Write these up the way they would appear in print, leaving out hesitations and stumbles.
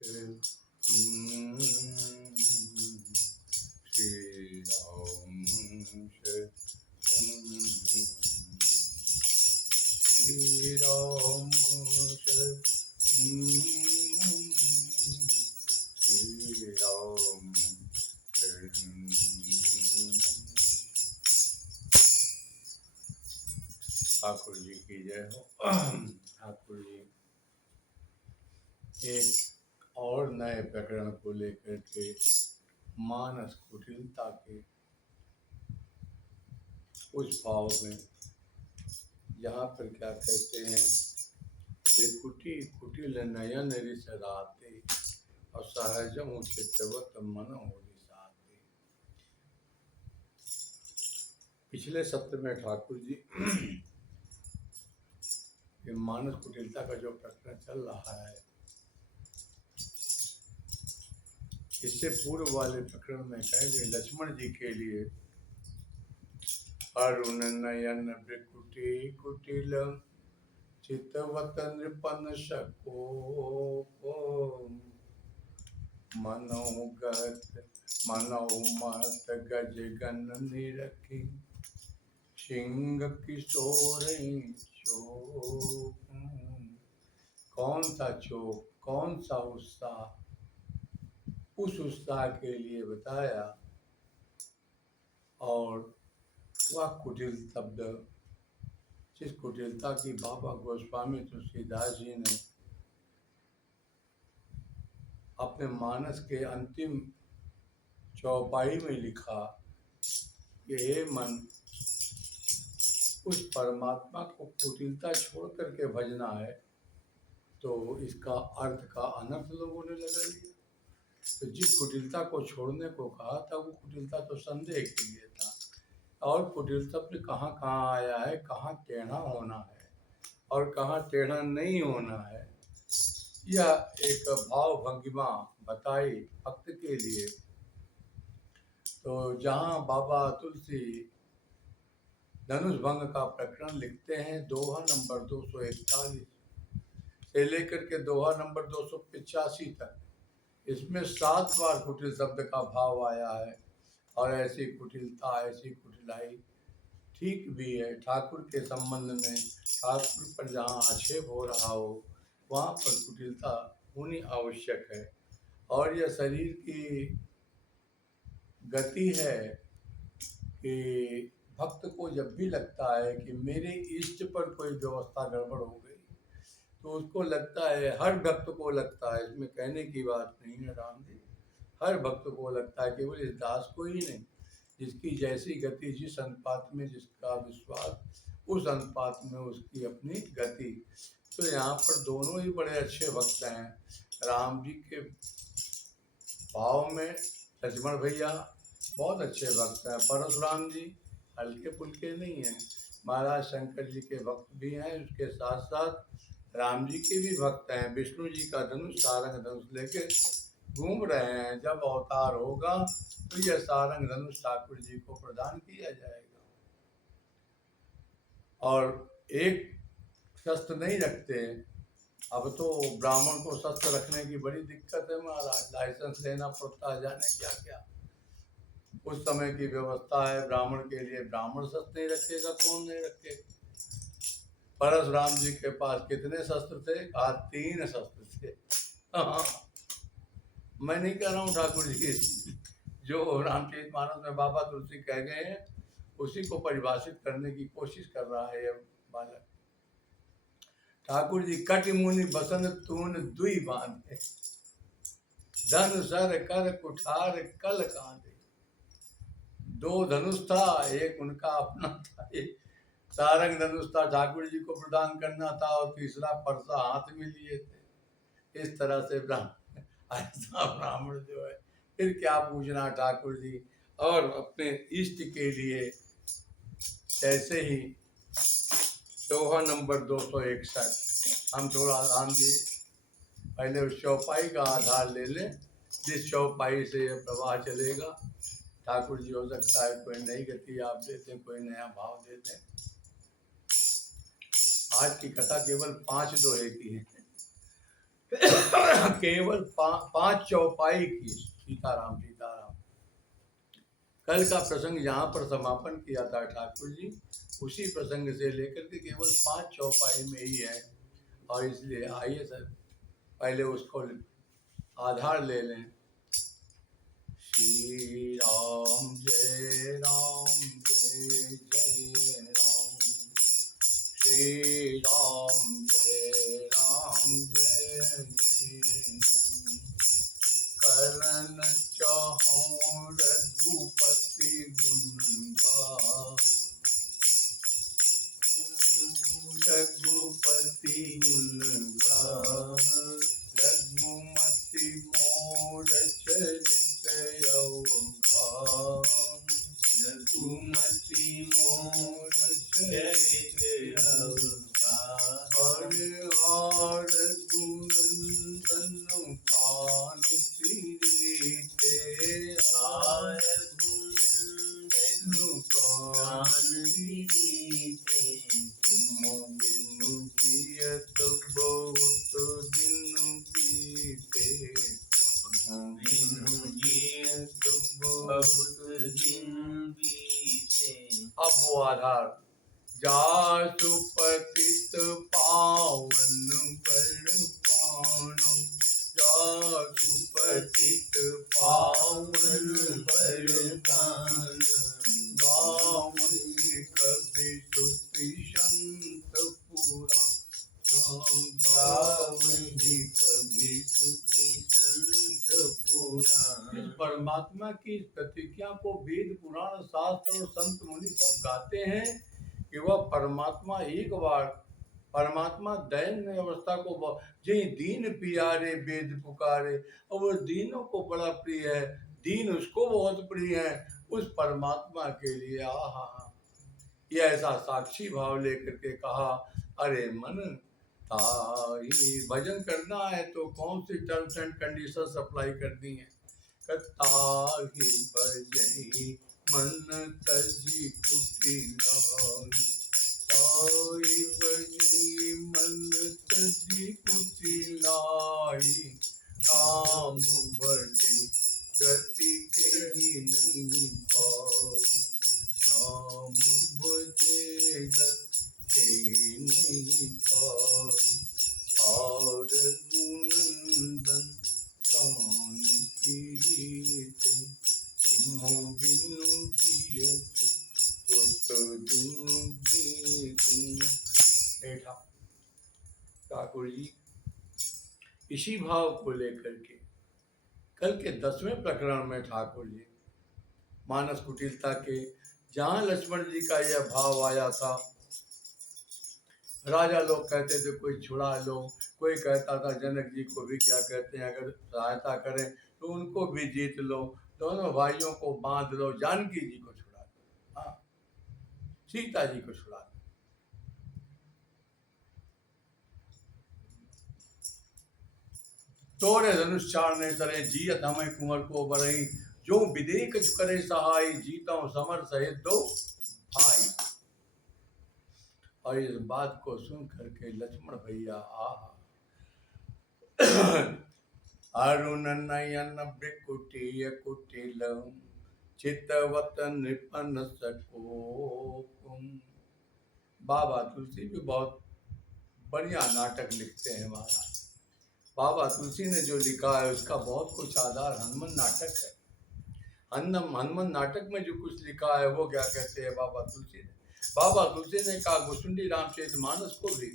श्री राम श्री राम श्री राम। ठाकुर जी की जय हो। ठाकुर जी एक और नए प्रकरण को लेकर के मानस कुटिलता के उस भाव में यहाँ पर क्या कहते हैं, बेकुटी कुटिल नयन रिसराते और सहजम चित्तवत मन हो रिसाते। पिछले सत्र में ठाकुर जी ये मानस कुटिलता का जो प्रकरण चल रहा है, इससे पूर्व वाले प्रकरण में कहे गए लक्ष्मण जी के लिए अरुण नयन ब्रिकुटी कुटिल चितवत नृपन शको मनोगत मनोमत गज गन निरखी सिंह किशोर चोक। कौन सा चोक, कौन सा उत्साह, उस उत्साह के लिए बताया। और वह कुटिल शब्द, जिस कुटिलता की बाबा गोस्वामी तुलसीदास जी ने अपने मानस के अंतिम चौपाई में लिखा कि हे मन, उस परमात्मा को कुटिलता छोड़ करके भजना है, तो इसका अर्थ का अनर्थ लोगों ने लगा लिया। तो जिस कुटिलता को छोड़ने को कहा था, वो कुटिलता तो संदेह के लिए था। और कुटिल शब्द कहाँ कहाँ आया है, कहाँ टेढ़ा होना है और कहाँ टेढ़ा नहीं होना है, यह एक भाव भंगिमा बताई भक्त के लिए। तो जहाँ बाबा तुलसी धनुष भंग का प्रकरण लिखते हैं, दोहा नंबर 241 से लेकर के दोहा नंबर 285 तक, इसमें 7 बार कुटिल शब्द का भाव आया है। और ऐसी कुटिलता, ऐसी कुटिलाई ठीक भी है। ठाकुर के संबंध में, ठाकुर पर जहाँ आक्षेप हो रहा हो, वहाँ पर कुटिलता होनी आवश्यक है। और यह शरीर की गति है कि भक्त को जब भी लगता है कि मेरे इष्ट पर कोई व्यवस्था गड़बड़ हो गई, तो उसको लगता है, हर भक्त को लगता है, इसमें कहने की बात नहीं है राम जी, हर भक्त को लगता है, केवल इस दास को ही नहीं, जिसकी जैसी गति, जिस अनुपात में जिसका विश्वास, उस अनुपात में उसकी अपनी गति। तो यहाँ पर दोनों ही बड़े अच्छे भक्त हैं। राम जी के भाव में लक्ष्मण भैया बहुत अच्छे भक्त हैं, परशुराम जी हल्के फुल्के नहीं हैं। महाराज शंकर जी के भक्त भी हैं, उसके साथ साथ राम जी के भी भक्त हैं। विष्णु जी का धनुष, सारंग धनुष लेके घूम रहे हैं। जब अवतार होगा तो यह सारंग धनुष ठाकुर जी को प्रदान किया जाएगा। और एक शस्त्र नहीं रखते। अब तो ब्राह्मण को शस्त्र रखने की बड़ी दिक्कत है महाराज, लाइसेंस लेना पड़ता है, जाने क्या क्या। उस समय की व्यवस्था है ब्राह्मण के लिए, ब्राह्मण शस्त्र नहीं रखेगा, कौन नहीं रखेगा। परशुराम जी के पास कितने शस्त्र थे? 3 शस्त्र थे। हाँ, मैं नहीं कह रहा हूँ ठाकुर जी, जो रामचरितमानस में बाबा तुलसी कह गए हैं, उसी को परिभाषित करने की कोशिश कर रहा है यह बालक। ठाकुर जी कट मुनि बसन तून दुई बांधे, धन सर कर कुठार कल कांधे। 2 धनुष था, एक उनका अपना था, एक सारंग धनुष था, ठाकुर जी को प्रदान करना था, और तीसरा परसा हाथ में लिए थे। इस तरह से ऐसा ब्राह्मण जो है, फिर क्या पूछना ठाकुर जी। और अपने इष्ट के लिए ऐसे ही दोहा नंबर 261, हम थोड़ा राम जी पहले उस चौपाई का आधार ले लें, जिस चौपाई से यह प्रवाह चलेगा। ठाकुर जी हो सकता है कोई नई गति आप देते, कोई नया भाव देते। आज की कथा केवल 5 दोहे की है। केवल 5 चौपाई की। सीताराम सीताराम। कल का प्रसंग यहाँ पर समापन किया था ठाकुर जी, उसी प्रसंग से लेकर के केवल 5 चौपाई में ही है। और इसलिए आइए सर पहले उसको आधार ले लें। श्री राम जय राम जय जय राम, श्री राम जय जय राम। करन चाहूं रघुपति गुण गा, रघुपति गुण गा, रघुमति मोर चरित अवगान, रघुमति मोर चरित अवगान। और गुणनंदन कानु पीते, आर गुणनंदन कानु पीते। तुम बिनु जियत बहुत दिन बीते, तुम बिनु जियत बहुत दिन बीते। अब वो आधार। जासु पतित पावन बल पाणम, जासु पतित पावन बल पाणम। गावई कवि स्तुति संत पुराण, गावई कवि स्तुति संत पुराण। इस परमात्मा की प्रतिज्ञा को वेद पुराण शास्त्र और संत मुनि सब गाते हैं कि वह परमात्मा एक बार, परमात्मा दैन्य अवस्था को जे दीन प्यारे वेद पुकारे, और वो दीनों को बड़ा प्रिय है, दीन उसको बहुत प्रिय है। उस परमात्मा के लिए आहा, ये ऐसा साक्षी भाव लेकर के कहा, अरे मन ताई भजन करना है तो कौन सी टर्म्स एंड कंडीशंस अप्लाई करनी है। ताहि भजई मन तजी कुटिलाई, ताहि भजई मन तजी कुटिलाई। राम भजे गति कही नहीं पाई, राम भजे गति नहीं पाई। और गुणनंदन कानु पीते, तुम बिनु जियत बहुत दिन बीते। ठाकुर जी इसी भाव को लेकर के कल के 10वें प्रकरण में ठाकुर जी मानस कुटिलता के, जहाँ लक्ष्मण जी का यह भाव आया था, राजा लोग कहते थे कोई छुड़ा लो, कोई कहता था जनक जी को भी क्या कहते हैं अगर सहायता करें तो उनको भी जीत लो, दोनों भाइयों को बांध लो, जानकी जी को छुड़ा लो, हाँ सीता जी को छुड़ा लो। तोड़े धनुष चारने तरे, जियत हमें कुंवर को बरई, जो विदेक करे सहाय, जीता समर सहित दो भाई। और इस बात को सुन करके लक्ष्मण भैया आहा, अरुण नयन बिकुटिय कुटिलम, चितवत नृपन सकोकुम। बाबा तुलसी भी बहुत बढ़िया नाटक लिखते हैं महाराज। बाबा तुलसी ने जो लिखा है उसका बहुत कुछ आधार हनुमान नाटक है। हनुमान नाटक में जो कुछ लिखा है वो क्या कहते हैं बाबा तुलसी ने, बाबा तुलसी ने कहा भुसुंडी रामचरितमानस को भी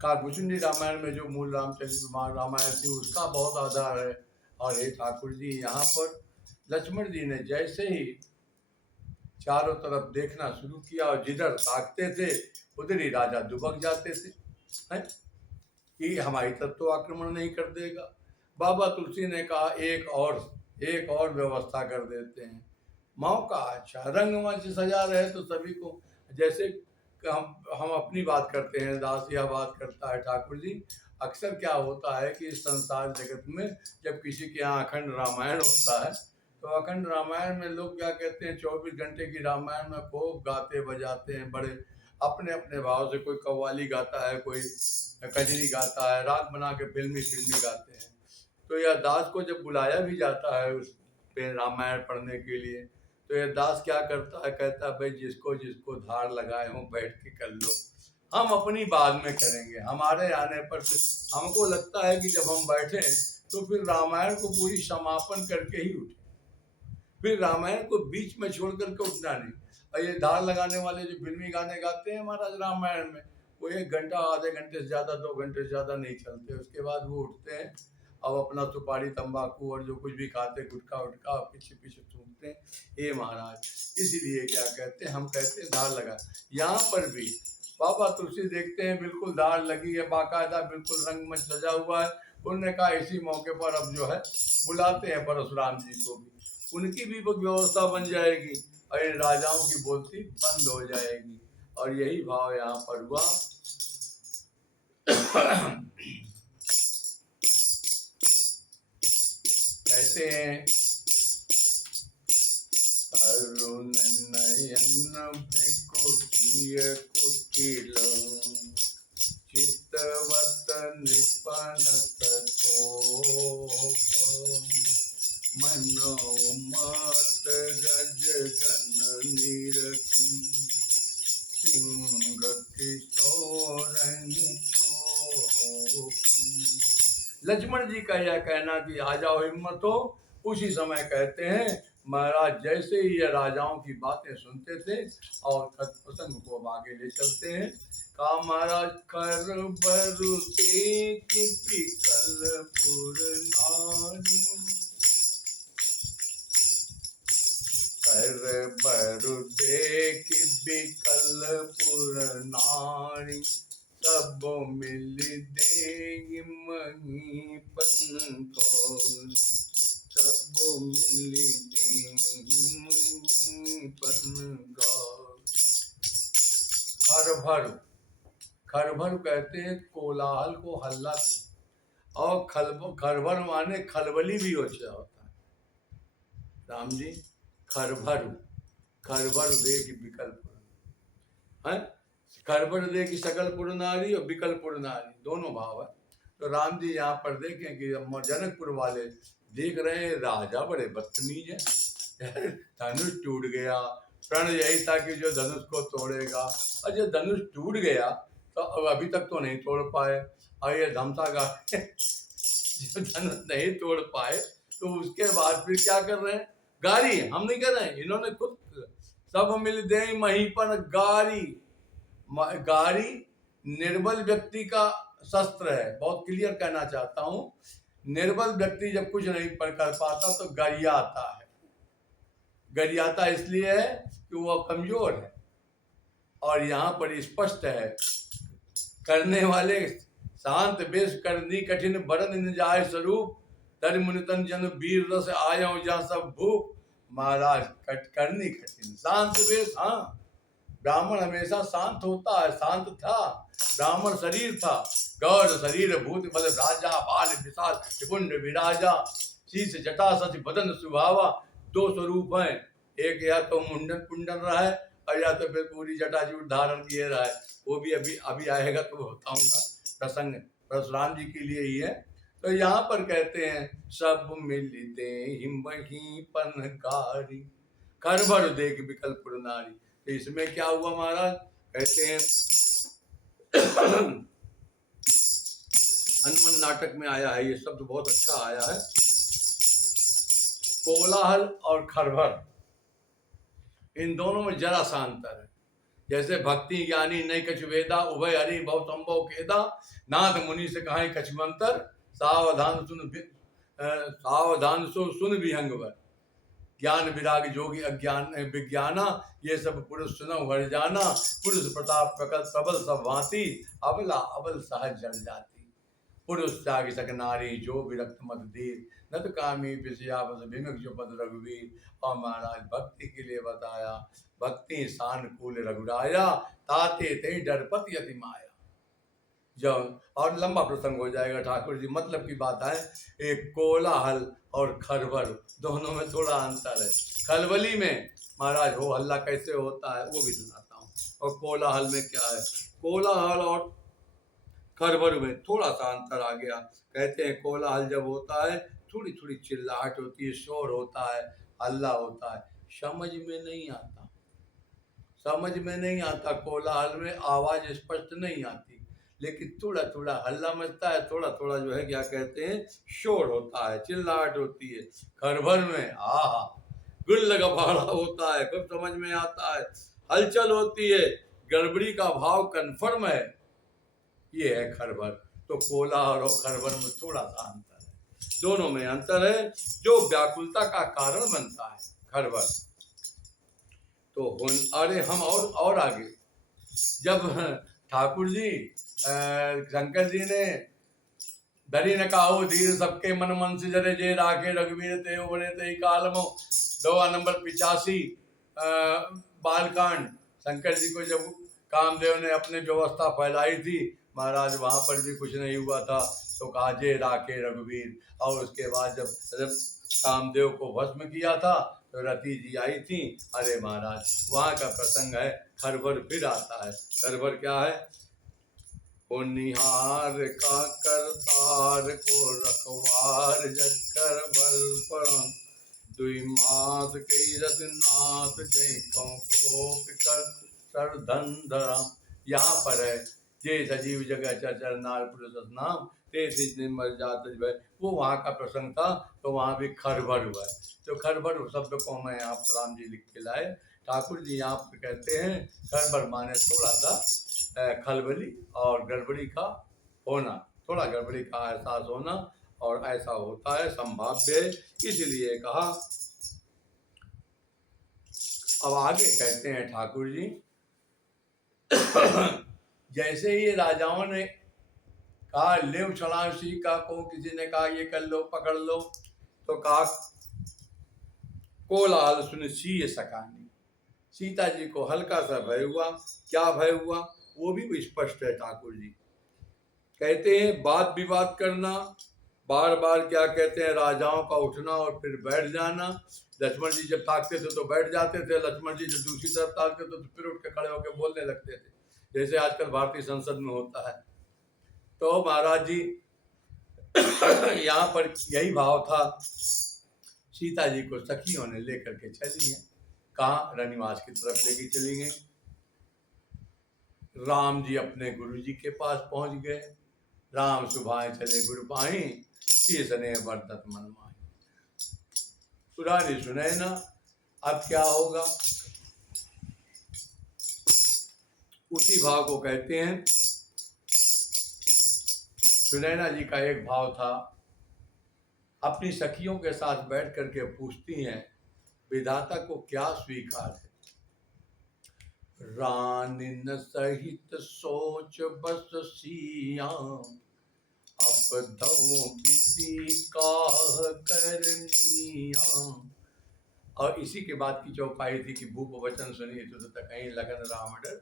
कहा, भुसुंडी रामायण में जो मूल रामचरित रामायण थी उसका बहुत आधार है। और हे ठाकुर जी यहाँ पर लक्ष्मण जी ने जैसे ही चारों तरफ देखना शुरू किया और जिधर ताकते थे उधर ही राजा दुबक जाते थे, है कि हमारी तरफ तो आक्रमण नहीं कर देगा। बाबा तुलसी ने कहा एक और व्यवस्था कर देते हैं, मौका अच्छा, रंगमंच सजा रहे तो सभी को, जैसे हम अपनी बात करते हैं, दास यह बात करता है ठाकुर जी, अक्सर क्या होता है कि इस संसार जगत में जब किसी के यहाँ अखंड रामायण होता है तो अखंड रामायण में लोग क्या कहते हैं 24 घंटे की रामायण में खूब गाते बजाते हैं, बड़े अपने अपने भाव से, कोई कव्वाली गाता है, कोई कजरी गाता है, राग बना के फिल्मी गाते हैं। तो यह दास को जब बुलाया भी जाता है उस पे रामायण पढ़ने के लिए, तो यह दास क्या करता है, कहता है भाई जिसको जिसको धार लगाए हों बैठ के कर लो, हम अपनी बाद में करेंगे, हमारे आने पर हमको लगता है कि जब हम बैठे तो फिर रामायण को पूरी समापन करके ही उठे, फिर रामायण को बीच में छोड़ करके उठना नहीं। और ये धार लगाने वाले जो फिल्मी गाने गाते हैं महाराज रामायण में, वो 1 घंटा आधे घंटे से ज़्यादा 2 घंटे से ज़्यादा नहीं चलते, उसके बाद वो उठते हैं अब अपना सुपारी तंबाकू और जो कुछ भी खाते गुटखा उटखा पीछे पीछे सूंघते हैं। ये महाराज इसलिए क्या कहते हैं, हम कहते हैं धार लगा। यहाँ पर भी बाबा तुलसी देखते हैं बिल्कुल धार लगी है, बाकायदा बिल्कुल रंगमंच सजा हुआ है। उन्होंने कहा इसी मौके पर अब जो है बुलाते हैं परशुराम जी को भी, उनकी भी व्यवस्था बन जाएगी और इन राजाओं की बोलती बंद हो जाएगी। और यही भाव यहाँ पर हुआ। कहते हैं अरुण नयन भृकुटीय कुटिल चित्तवत निपन कोप मनो मत गज गण निरखी सिंह किशोरन लक्ष्मण जी का यह कहना कि आ जाओ हिम्मत हो, उसी समय कहते हैं महाराज जैसे ही ये राजाओं की बातें सुनते थे और प्रसंग को अब आगे ले चलते हैं। कहा महाराज कर बरु एक विकलपुर नारी, कर बरु देख विकलपुर नारी, सब मिल देंगे महीपन को, सब मिल देंगे महीपन को। खरभर, खरभर कहते हैं कोलाहल को, हल्ला को, और खरभर माने खलबली भी होता है। राम जी खरभर, खरभर देख विकल्प है, खरबर दे की सकलपुर नारी और विकलपुर नारी दोनों भाव है। तो राम जी यहाँ पर देखें कि जनकपुर वाले देख रहे हैं राजा बड़े बदतमीज है, धनुष टूट गया, प्रण यही था कि जो धनुष को तोड़ेगा, और जो धनुष टूट गया तो अभी तक तो नहीं तोड़ पाए, और ये धमसा गा जो धनुष नहीं तोड़ पाए तो उसके बाद फिर क्या कर रहे हैं, गारी, हम नहीं कर रहे हैं, इन्होंने खुद सब मिल दे महीपन गारी। गारी निर्बल व्यक्ति का शस्त्र है, बहुत क्लियर कहना चाहता हूं, निर्बल व्यक्ति जब कुछ नहीं कर पाता तो गरियाता है, गरियाता इसलिए है कि वो कमजोर है। और यहाँ पर स्पष्ट है करने वाले शांत बेश करनी कठिन बरन न जाय स्वरूप, तर मुनितन जन वीर रस आयो जा सब भूप। महाराज करनी कठिन शांत बेश, हाँ ब्राह्मण हमेशा शांत होता है, शांत था, ब्राह्मण शरीर था, गौर शरीर भूत बल राजा, बाल विशाल निपुण विराजा, शीश जटा सच बदन सुभावा। 2 स्वरूप हैं, एक या तो मुंडन पुंडन रहा है और या तो फिर पूरी जटाजूट धारण किए रहा है, वो भी अभी आएगा तो बताऊंगा, प्रसंग परशुराम जी के लिए ही है। तो यहाँ पर कहते हैं सब मिलते हिमही पनकारी, खरभर देख विकलपुर नारी। तो इसमें क्या हुआ महाराज, कहते हैं हनुमान नाटक में आया है, ये शब्द बहुत अच्छा आया है, कोलाहल और खरभर, इन दोनों में जरा सा अंतर है। जैसे भक्ति ज्ञानी नहीं कछु वेदा, उभय हरि बहु संभव केदा, नाथ मुनि से कहा कछु अंतर, सावधान सुन विहंगवर। ज्ञान विराग जोगी अज्ञान विज्ञाना, ये सब पुरुष सुनो हर जाना, पुरुष प्रताप प्रकट प्रबल सब भांति, अबला अबल सहज जल जाती। पुरुष त्याग सक नारी जो विरक्त मत धीर, नत कामी विषयावस विमुख जो पद रघुवीर। और महाराज भक्ति के लिए बताया, भक्ति सानुकूल रघुराया, ताते ते डरपति अति माया। जब और लंबा प्रसंग हो जाएगा ठाकुर जी, मतलब की बात है, एक कोलाहल और खरबर दोनों में थोड़ा अंतर है। खलबली में महाराज हो हल्ला कैसे होता है वो भी सुनाता हूँ। और कोलाहल में क्या है। कोलाहल और खरबर में थोड़ा सा अंतर आ गया। कहते हैं कोलाहल जब होता है थोड़ी थोड़ी चिल्लाहट होती है, शोर होता है, हल्ला होता है, समझ में नहीं आता, समझ में नहीं आता, कोलाहल में आवाज स्पष्ट नहीं आती, लेकिन थोड़ा थोड़ा हल्ला मचता है, थोड़ा थोड़ा जो है क्या कहते हैं शोर होता है, चिल्लाहट होती है। खरभर में आहा गुल्ल गपाड़ा होता है, खूब समझ में आता है, हलचल होती है, गड़बड़ी का भाव कन्फर्म है, ये है खरभर। तो कोलाहल और खरभर में थोड़ा सा अंतर है, दोनों में अंतर है जो व्याकुलता का कारण बनता है खरभर। तो अरे हम और आगे जब ठाकुर जी शंकर जी ने धरी न काहू धीर सबके मन मन से जरे जे राखे रघुवीर ते उबरे ते कालमो, दोहा नंबर 85 बालकांड। शंकर जी को जब कामदेव ने अपनी व्यवस्था फैलाई थी महाराज, वहां पर भी कुछ नहीं हुआ था, तो कहा जे राखे रघुवीर। और उसके बाद जब कामदेव को भस्म किया था तो रति जी आई थी। अरे महाराज वहां का प्रसंग है, खरबर फिर आता है। खरबर क्या है, ओ निहार का करतार को रखवार जकर बल पर, दुई मात के रथ नाथ के कर धन धरा। यहाँ पर है जे सजीव जगह चर नार पुरुष नाम ते मर जात वो वहाँ का प्रसंग था। तो वहाँ भी खरबर हुआ है। तो खरबर शब्द को मैं यहाँ पर राम जी लिख के लाए। ठाकुर जी यहाँ पर कहते हैं खरबर माने थोड़ा सा खलबली और गड़बड़ी का होना, थोड़ा गड़बड़ी का एहसास होना, और ऐसा होता है संभाव्य, इसलिए कहा। अब आगे कहते हैं ठाकुर जी जैसे ही राजाओं ने कहा लेव छलांग का को किसी ने कहा ये कर लो पकड़ लो, तो कहा कोलाहल सुन सी सकानी। सीता जी को हल्का सा भय हुआ। क्या भय हुआ वो भी स्पष्ट है। ठाकुर जी कहते हैं बात विवाद करना, बार बार क्या कहते हैं राजाओं का उठना और फिर बैठ जाना। लक्ष्मण जी जब ताकते थे तो बैठ जाते थे, लक्ष्मण जी जब दूसरी तरफ ताकते थे तो फिर उठ के खड़े होकर बोलने लगते थे, जैसे आजकल भारतीय संसद में होता है। तो महाराज जी यहाँ पर यही भाव था। सीता जी को सखियों ने लेकर के चली है, कहाँ रनिवास की तरफ लेके चली गई। राम जी अपने गुरु जी के पास पहुंच गए। राम सुभाए चले गुरु पाई, सने बरतत मन माही। पुरानी सुने ना, अब क्या होगा। उसी भाव को कहते हैं। सुनैना जी का एक भाव था, अपनी सखियों के साथ बैठ करके पूछती हैं विधाता को क्या स्वीकार है। रानिन सहित सोच बस सिया, अब धो किसी काह करनिया। और इसी के बाद की चौपाई थी कि भूप वचन सुनिए तो कहीं लगन राम डर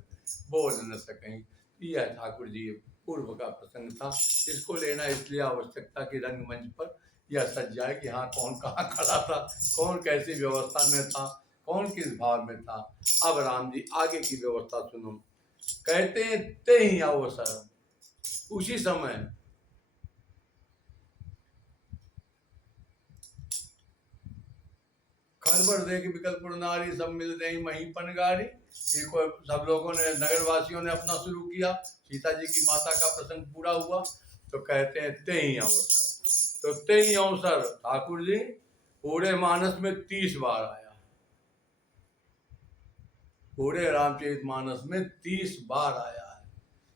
बोल न सकें। यह ठाकुर जी पूर्व का प्रसंग था। इसको लेना इसलिए आवश्यकता कि रंगमंच पर यह सज जाए कि हाँ कौन कहाँ खड़ा था, कौन कैसी व्यवस्था में था, कौन किस भाव में था। अब राम जी आगे की व्यवस्था सुनो। कहते हैं ते ही अवसर, उसी समय खरबर देख विकलपुर नारी सब मिल रही मही पनगारी। सब लोगों ने नगर वासियों ने अपना शुरू किया। सीता जी की माता का प्रसंग पूरा हुआ तो कहते हैं ते ही अवसर। तो ते ही अवसर ठाकुर जी पूरे मानस में 30 बार आया, पूरे रामचरित मानस में 30 बार आया है।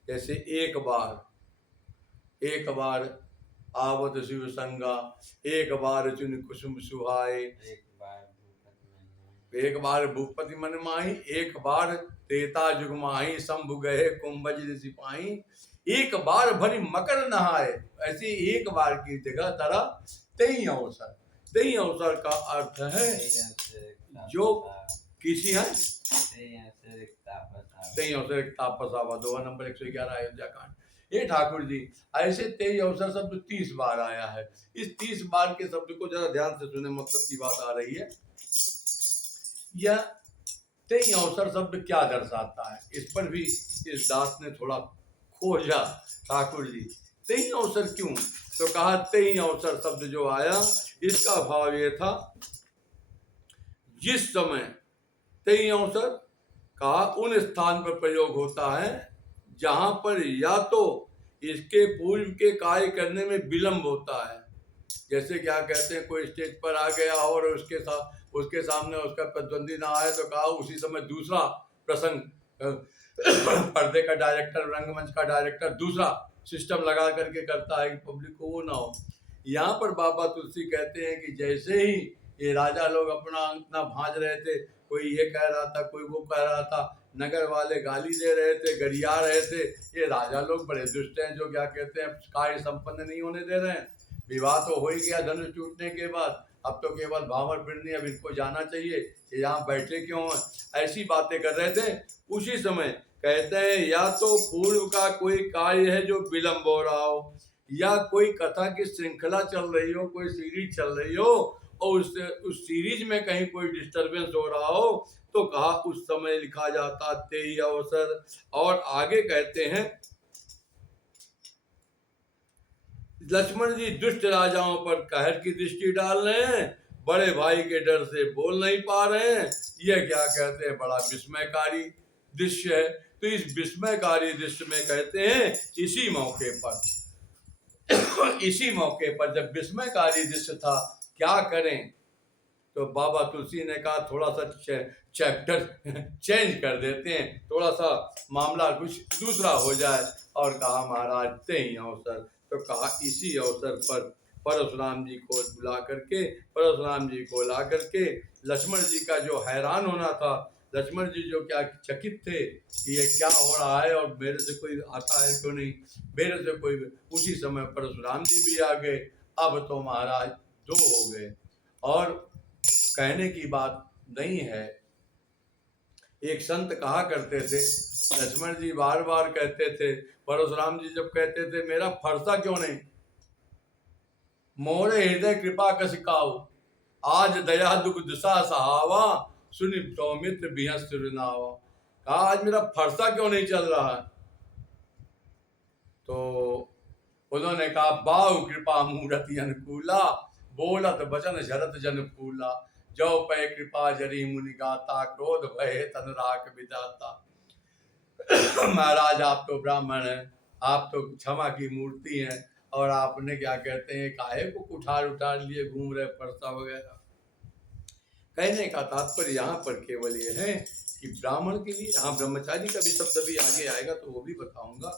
जैसे एक बार आवत शिव संगा, एक बार चुन कुसुम सुहाए, एक बार भूपति मन माही, एक बार तेता जुग माही, शंभु गए कुंभज सिपाही, एक बार भरी मकर नहाए। ऐसी एक बार की जगह तरह तेई अवसर। तेई अवसर का अर्थ है जो किसी है तेई अवसर एक तापस आवा। दोहा नंबर 111 अयोध्या कांड। ये ठाकुर जी ऐसे तेई अवसर शब्द 30 बार आया है। इस 30 बार के शब्द को जरा ध्यान से सुने, मतलब की बात आ रही है। यह तेई अवसर शब्द क्या दर्शाता है, इस पर भी इस दास ने थोड़ा खोजा ठाकुर जी। तेई अवसर क्यों? तो कहा तेई अवसर शब्द जो आया इसका भाव ये था, जिस समय तेई अवसर का उन स्थान पर प्रयोग होता है जहां पर या तो इसके पूर्व के कार्य करने में विलंब होता है, जैसे क्या कहते हैं कोई स्टेज पर आ गया और उसके सामने उसका प्रतिद्वंदी ना आए तो कहा उसी समय दूसरा प्रसंग पर्दे का डायरेक्टर, रंगमंच का डायरेक्टर दूसरा सिस्टम लगा करके करता है कि पब्लिक को वो ना हो। यहाँ पर बाबा तुलसी कहते हैं कि जैसे ही ये राजा लोग अपना अपना भांज रहे थे, कोई ये कह रहा था कोई वो कह रहा था, नगर वाले गाली दे रहे थे, गरिया रहे थे, ये राजा लोग बड़े दुष्ट हैं जो क्या कहते हैं कार्य संपन्न नहीं होने दे रहे हैं। विवाह तो हो ही गया धनुष टूटने के बाद, अब तो केवल भावर फिरनी, अब इनको जाना चाहिए, ये यहाँ बैठे क्यों हैं, ऐसी बातें कर रहे थे। उसी समय कहते हैं या तो पूर्व का कोई कार्य है जो विलंब हो रहा हो, या कोई कथा की श्रृंखला चल रही हो, कोई सीरीज चल रही हो और उस सीरीज में कहीं कोई डिस्टरबेंस हो रहा हो, तो कहा उस समय लिखा जाता तेई अवसर। और आगे कहते हैं लक्ष्मण जी दुष्ट राजाओं पर कहर की दृष्टि डाल रहे हैं, बड़े भाई के डर से बोल नहीं पा रहे हैं, यह क्या कहते हैं बड़ा विस्मयकारी दृश्य है। तो इस विस्मयकारी दृश्य में कहते हैं इसी मौके पर जब विस्मयकारी दृश्य था क्या करें, तो बाबा तुलसी ने कहा थोड़ा सा चैप्टर चेंज कर देते हैं, थोड़ा सा मामला कुछ दूसरा हो जाए, और कहा महाराज तेई अवसर। तो कहा इसी अवसर पर परशुराम जी को बुला करके, परशुराम जी को ला करके लक्ष्मण जी का जो हैरान होना था, लक्ष्मण जी जो क्या चकित थे कि ये क्या हो रहा है और मेरे से कोई आता है क्यों नहीं, मेरे से कोई, उसी समय परशुराम जी भी आ गए। अब तो महाराज दो हो गए, और कहने की बात नहीं है। एक संत कहा करते थे, लक्ष्मण जी बार बार कहते थे, परशुराम जी जब कहते थे मेरा फरसा क्यों नहीं, मोरे हृदय कृपा कसिकाओ, आज दया दुख दिशा सहावा, सुनि सौमित्र बिहस्नावा। कहा आज मेरा फरसा क्यों नहीं चल रहा है, तो उन्होंने कहा बाहु कृपा मूर्ति अनुकूला, बोलत बचन झरत जन फूला, जो पै कृपा जरी मुनि गाता, क्रोध भय तन राख विदाता। महाराज आप तो ब्राह्मण हैं, आप तो क्षमा की मूर्ति हैं, और आपने क्या कहते हैं काहे को उठार लिए घूम रहे परसा वगैरह। कहने का तात्पर्य यहाँ पर केवल ये है कि ब्राह्मण के लिए, हाँ ब्रह्मचारी का भी शब्द भी आगे आएगा तो वो भी बताऊंगा।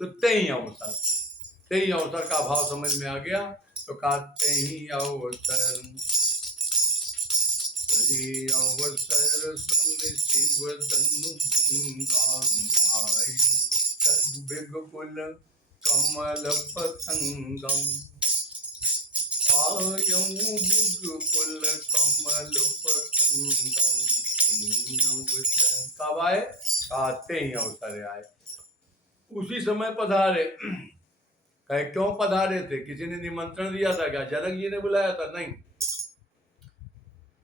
तो तेई अवसर का भाव समझ में आ गया, तो कहा तेई अवसर, अवसर सुन शिव धनु बिगुल कमल पतंगम, आयं बिगुल कमल पतंगम। कब आए? आते ही अवसर आए, उसी समय पधारे। कहे क्यों पधारे थे, किसी ने निमंत्रण दिया था क्या, जनक जी ने बुलाया था? नहीं,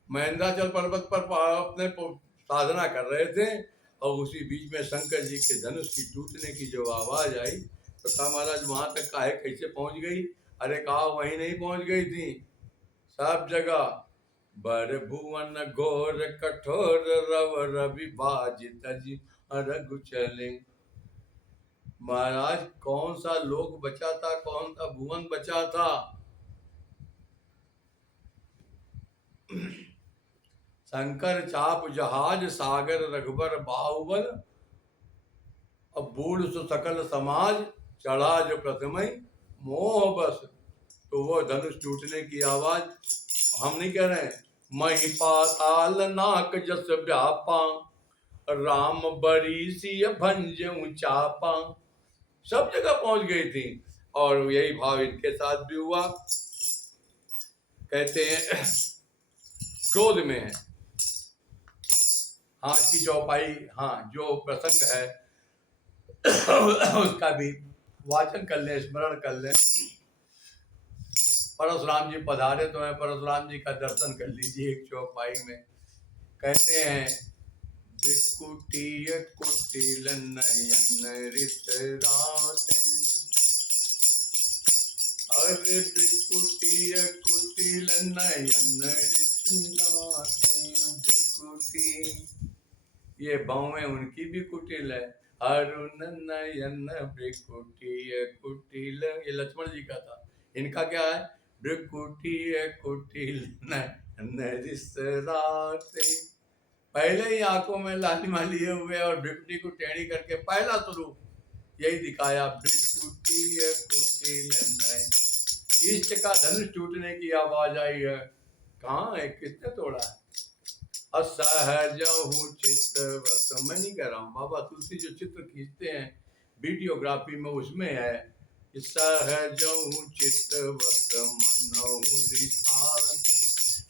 महेंद्राचल पर्वत पर अपने साधना कर रहे थे, और उसी बीच में शंकर जी के धनुष की टूटने की जो आवाज आई, तो कहा महाराज वहां तक काहे कैसे पहुंच गई? अरे कहा वहीं नहीं पहुंच गई थी, सब जगह बर भुवन घोर कठोर रव रवि बाजित रघु चले। महाराज कौन सा लोक बचा था, कौन सा भुवन बचा था? शंकर चाप जहाज सागर रघुबर बाहुबल, अब बूढ़ सो सकल समाज, चढ़ा जो प्रथम मोह बस। तो वो धनुष टूटने की आवाज हम नहीं कह रहे हैं, मही पाताल नाक जस व्यापा, राम बरी सी भंज चापा, सब जगह पहुंच गई थी। और यही भाव इनके साथ भी हुआ। कहते हैं क्रोध में है, हाथ की चौपाई, हाँ जो प्रसंग है उसका भी वाचन कर ले, स्मरण कर ले। परशुराम जी पधारे तो है, परशुराम जी का दर्शन कर लीजिए एक चौपाई में। कहते हैं बिकुटिय कुटिल नयन रिसराते, अरे बिकुटिय कुटिल नयन रिसराते, बिकुटी ये भौवें उनकी भी कुटिल है। अरुण नयन बिकुटिय कुटिल, ये लक्ष्मण जी का था। इनका क्या है? बिकुटिय कुटिल नयन रिसराते। पहले ही आंखों में लालिमा लिए हुए और बिकुटी को टेढ़ी करके पहला स्वरूप यही दिखाया, बिकुटिय कुटिल नयन। इष्ट का धनुष टूटने की आवाज आई है। कहाँ है? किसने तोड़ा है? असहजहु चित्रवत, मैं नहीं कह रहा हूँ, बाबा तुलसी जो चित्र खींचते हैं वीडियोग्राफी में उसमें है, सहजहु चित्रवत मनहु रिसाते।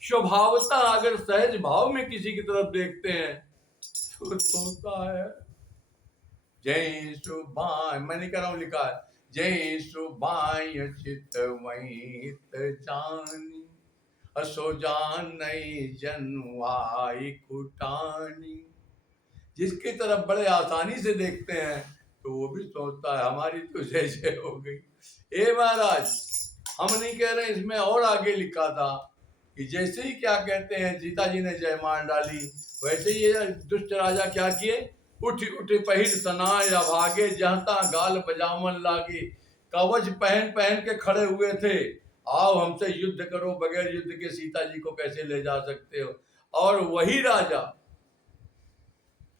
स्वभावता अगर सहज भाव में किसी की तरफ देखते हैं तो होता है जय सुबाई, मैं नहीं कह रहा हूँ, लिखा है जय सुबाई चित वही जानी, असो जान नहीं जनवाई कुटानी। जिसकी तरफ बड़े आसानी से देखते हैं तो वो भी सोचता है हमारी तो जय जय हो गई। ए महाराज, हम नहीं कह रहे, इसमें और आगे लिखा था कि जैसे ही क्या कहते हैं सीता जी ने जय मार डाली, वैसे ही ये दुष्ट राजा क्या किए, उठ उठ पहिर सनाय या भागे, जहता गाल बजावन लागे। कवच पहन पहन के खड़े हुए थे, आओ हमसे युद्ध करो, बगैर युद्ध के सीता जी को कैसे ले जा सकते हो। और वही राजा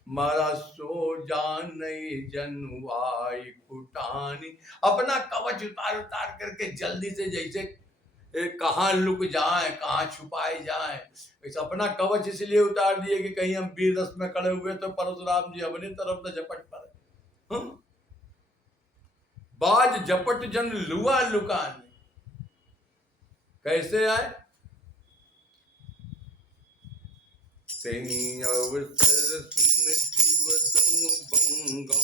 मारा सो जान नहीं जनवाई कुटानी, अपना कवच उतार उतार करके जल्दी से जैसे कहाँ लुक जाए, कहाँ छुपाए जाए, अपना कवच इसलिए उतार दिए कि कहीं हम वीर रस में खड़े हुए तो परशुराम जी अपनी तरफ न झपट पड़े। बाज झपट जन लुआ लुकाने, कैसे आए? अवसर सुन शिव धनु भंगा,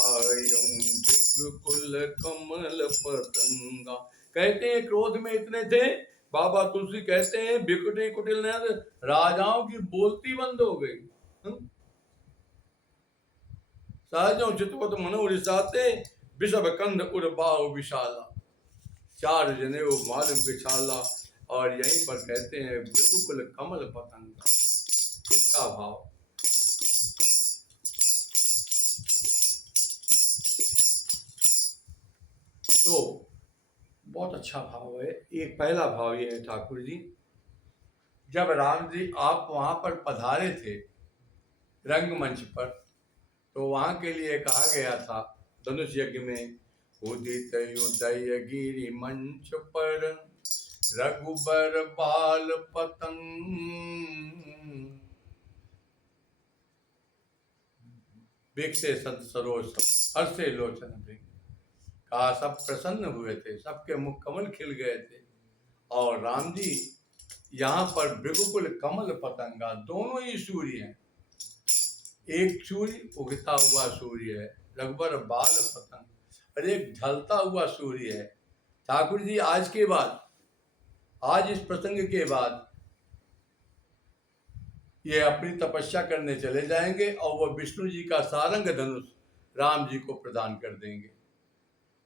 आयं बिकुल कमल पतंगा। कहते हैं क्रोध में इतने थे, बाबा तुलसी कहते हैं बिकुटी कुटिल ने राजाओं की बोलती बंद हो गई। सहजों चितवत मनो रिसाते, विषभ कंध उर्बाहु विशाला, चार जने वो मालूम के छाला। और यहीं पर कहते हैं बिकुल कमल पतंगा, इसका भाव। तो बहुत अच्छा भाव है। एक पहला भाव ये है ठाकुर जी, जब राम जी आप वहां पर पधारे थे रंगमंच पर, तो वहां के लिए कहा गया था धनुष यज्ञ में, उदित उदय गिरि मंच पर रघुबर बाल पतंग, बिकसे संत सरोज हर्षे लोचन भृंग। कहा सब प्रसन्न हुए थे, सबके मुख कमल खिल गए थे। और राम जी यहाँ पर भृगुकुल कमल पतंगा, दोनों ही सूर्य हैं। एक सूर्य उगता हुआ सूर्य है रघुबर बाल पतंग, और एक ढलता हुआ सूर्य है। ठाकुर जी आज के बाद, आज इस प्रसंग के बाद ये अपनी तपस्या करने चले जाएंगे और वह विष्णु जी का सारंग धनुष राम जी को प्रदान कर देंगे।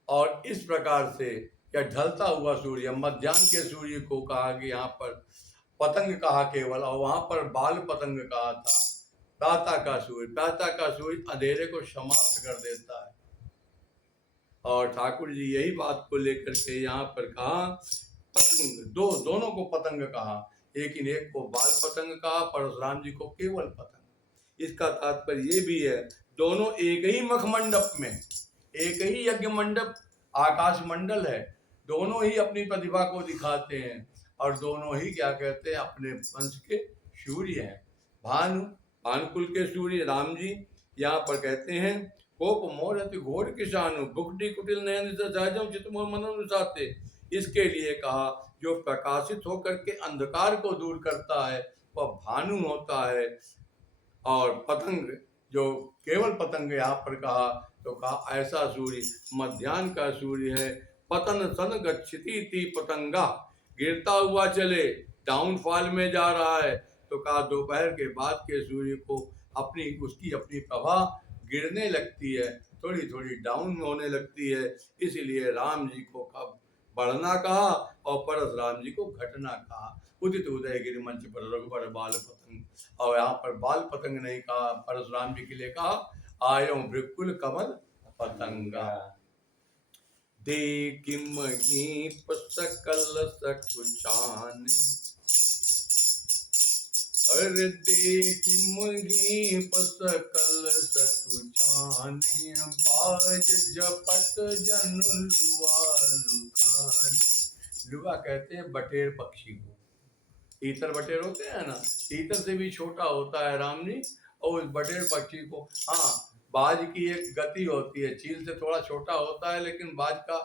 और इस प्रकार से यह ढलता हुआ सूर्य, मध्याह्न के सूर्य को कहा कि यहाँ पर पतंग कहा केवल, और वहां पर बाल पतंग कहा था। प्रातः का सूर्य अंधेरे को समाप्त कर देता है। और ठाकुर जी यही बात को लेकर के यहाँ पर कहा पतंग, दोनों को पतंग कहा, लेकिन एक को बाल पतंग कहा, परशुराम जी को केवल पतंग। इसका तात्पर्य ये भी है, दोनों एक ही मखमंडप में, एक ही यज्ञ मंडप आकाश मंडल है, दोनों ही अपनी प्रतिभा को दिखाते हैं, और दोनों ही क्या कहते हैं अपने वंश के सूर्य हैं। भानुकुल के सूर्य राम जी यहाँ पर कहते हैं, कोप मोरति घोर किसानु, भुखडी कुटिल नयन सहजं चित मोह मन अनुसाते। इसके लिए कहा जो प्रकाशित होकर के अंधकार को दूर करता है वह भानु होता है, और पतंग जो केवल पतंग यहाँ पर कहा तो कहा ऐसा सूर्य मध्याह्न का सूर्य है। पतन सन गच्छति पतंगा, गिरता हुआ चले, डाउनफॉल में जा रहा है, तो कहा दोपहर के बाद के सूर्य को उसकी अपनी प्रभा गिरने लगती है, थोड़ी थोड़ी डाउन होने लगती है, इसलिए राम जी को कब बढ़ना कहा और परशुराम जी को घटना कहा। उदित उदय गिरि मंच पर रघुबर बाल पतंग, और यहाँ पर बाल पतंग नहीं कहा, परशुराम जी के लिए कहा आयो भृकुल कमल पतंगा। देखिम गीप सकल सकुचाने, अरे देखिम गीप सकल सकुचाने, बाज जपट जन लुआ लुकाने। लुआ कहते हैं बटेर पक्षी को, तीतर बटेर होते हैं ना, तीतर से भी छोटा होता है राम जी, और उस बटेर पक्षी को, हाँ बाज की एक गति होती है, चील से थोड़ा छोटा होता है, लेकिन बाज का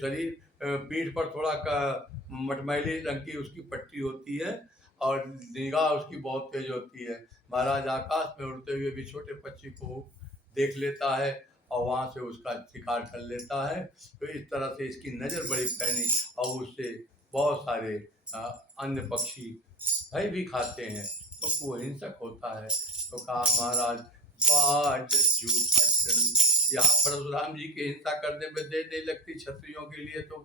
शरीर पीठ पर थोड़ा मटमैली रंग की उसकी पट्टी होती है और निगाह उसकी बहुत तेज होती है। महाराज आकाश में उड़ते हुए भी छोटे पक्षी को देख लेता है और वहाँ से उसका शिकार कर लेता है। तो इस तरह से इसकी नज़र बड़ी पैनी और उससे बहुत सारे अन्य पक्षी भय भी खाते हैं, तो वो हिंसक होता है। तो कहा महाराज बाज झूठट, यहाँ परशुराम जी के हिंसा करने में देर नहीं लगती क्षत्रियों के लिए, तो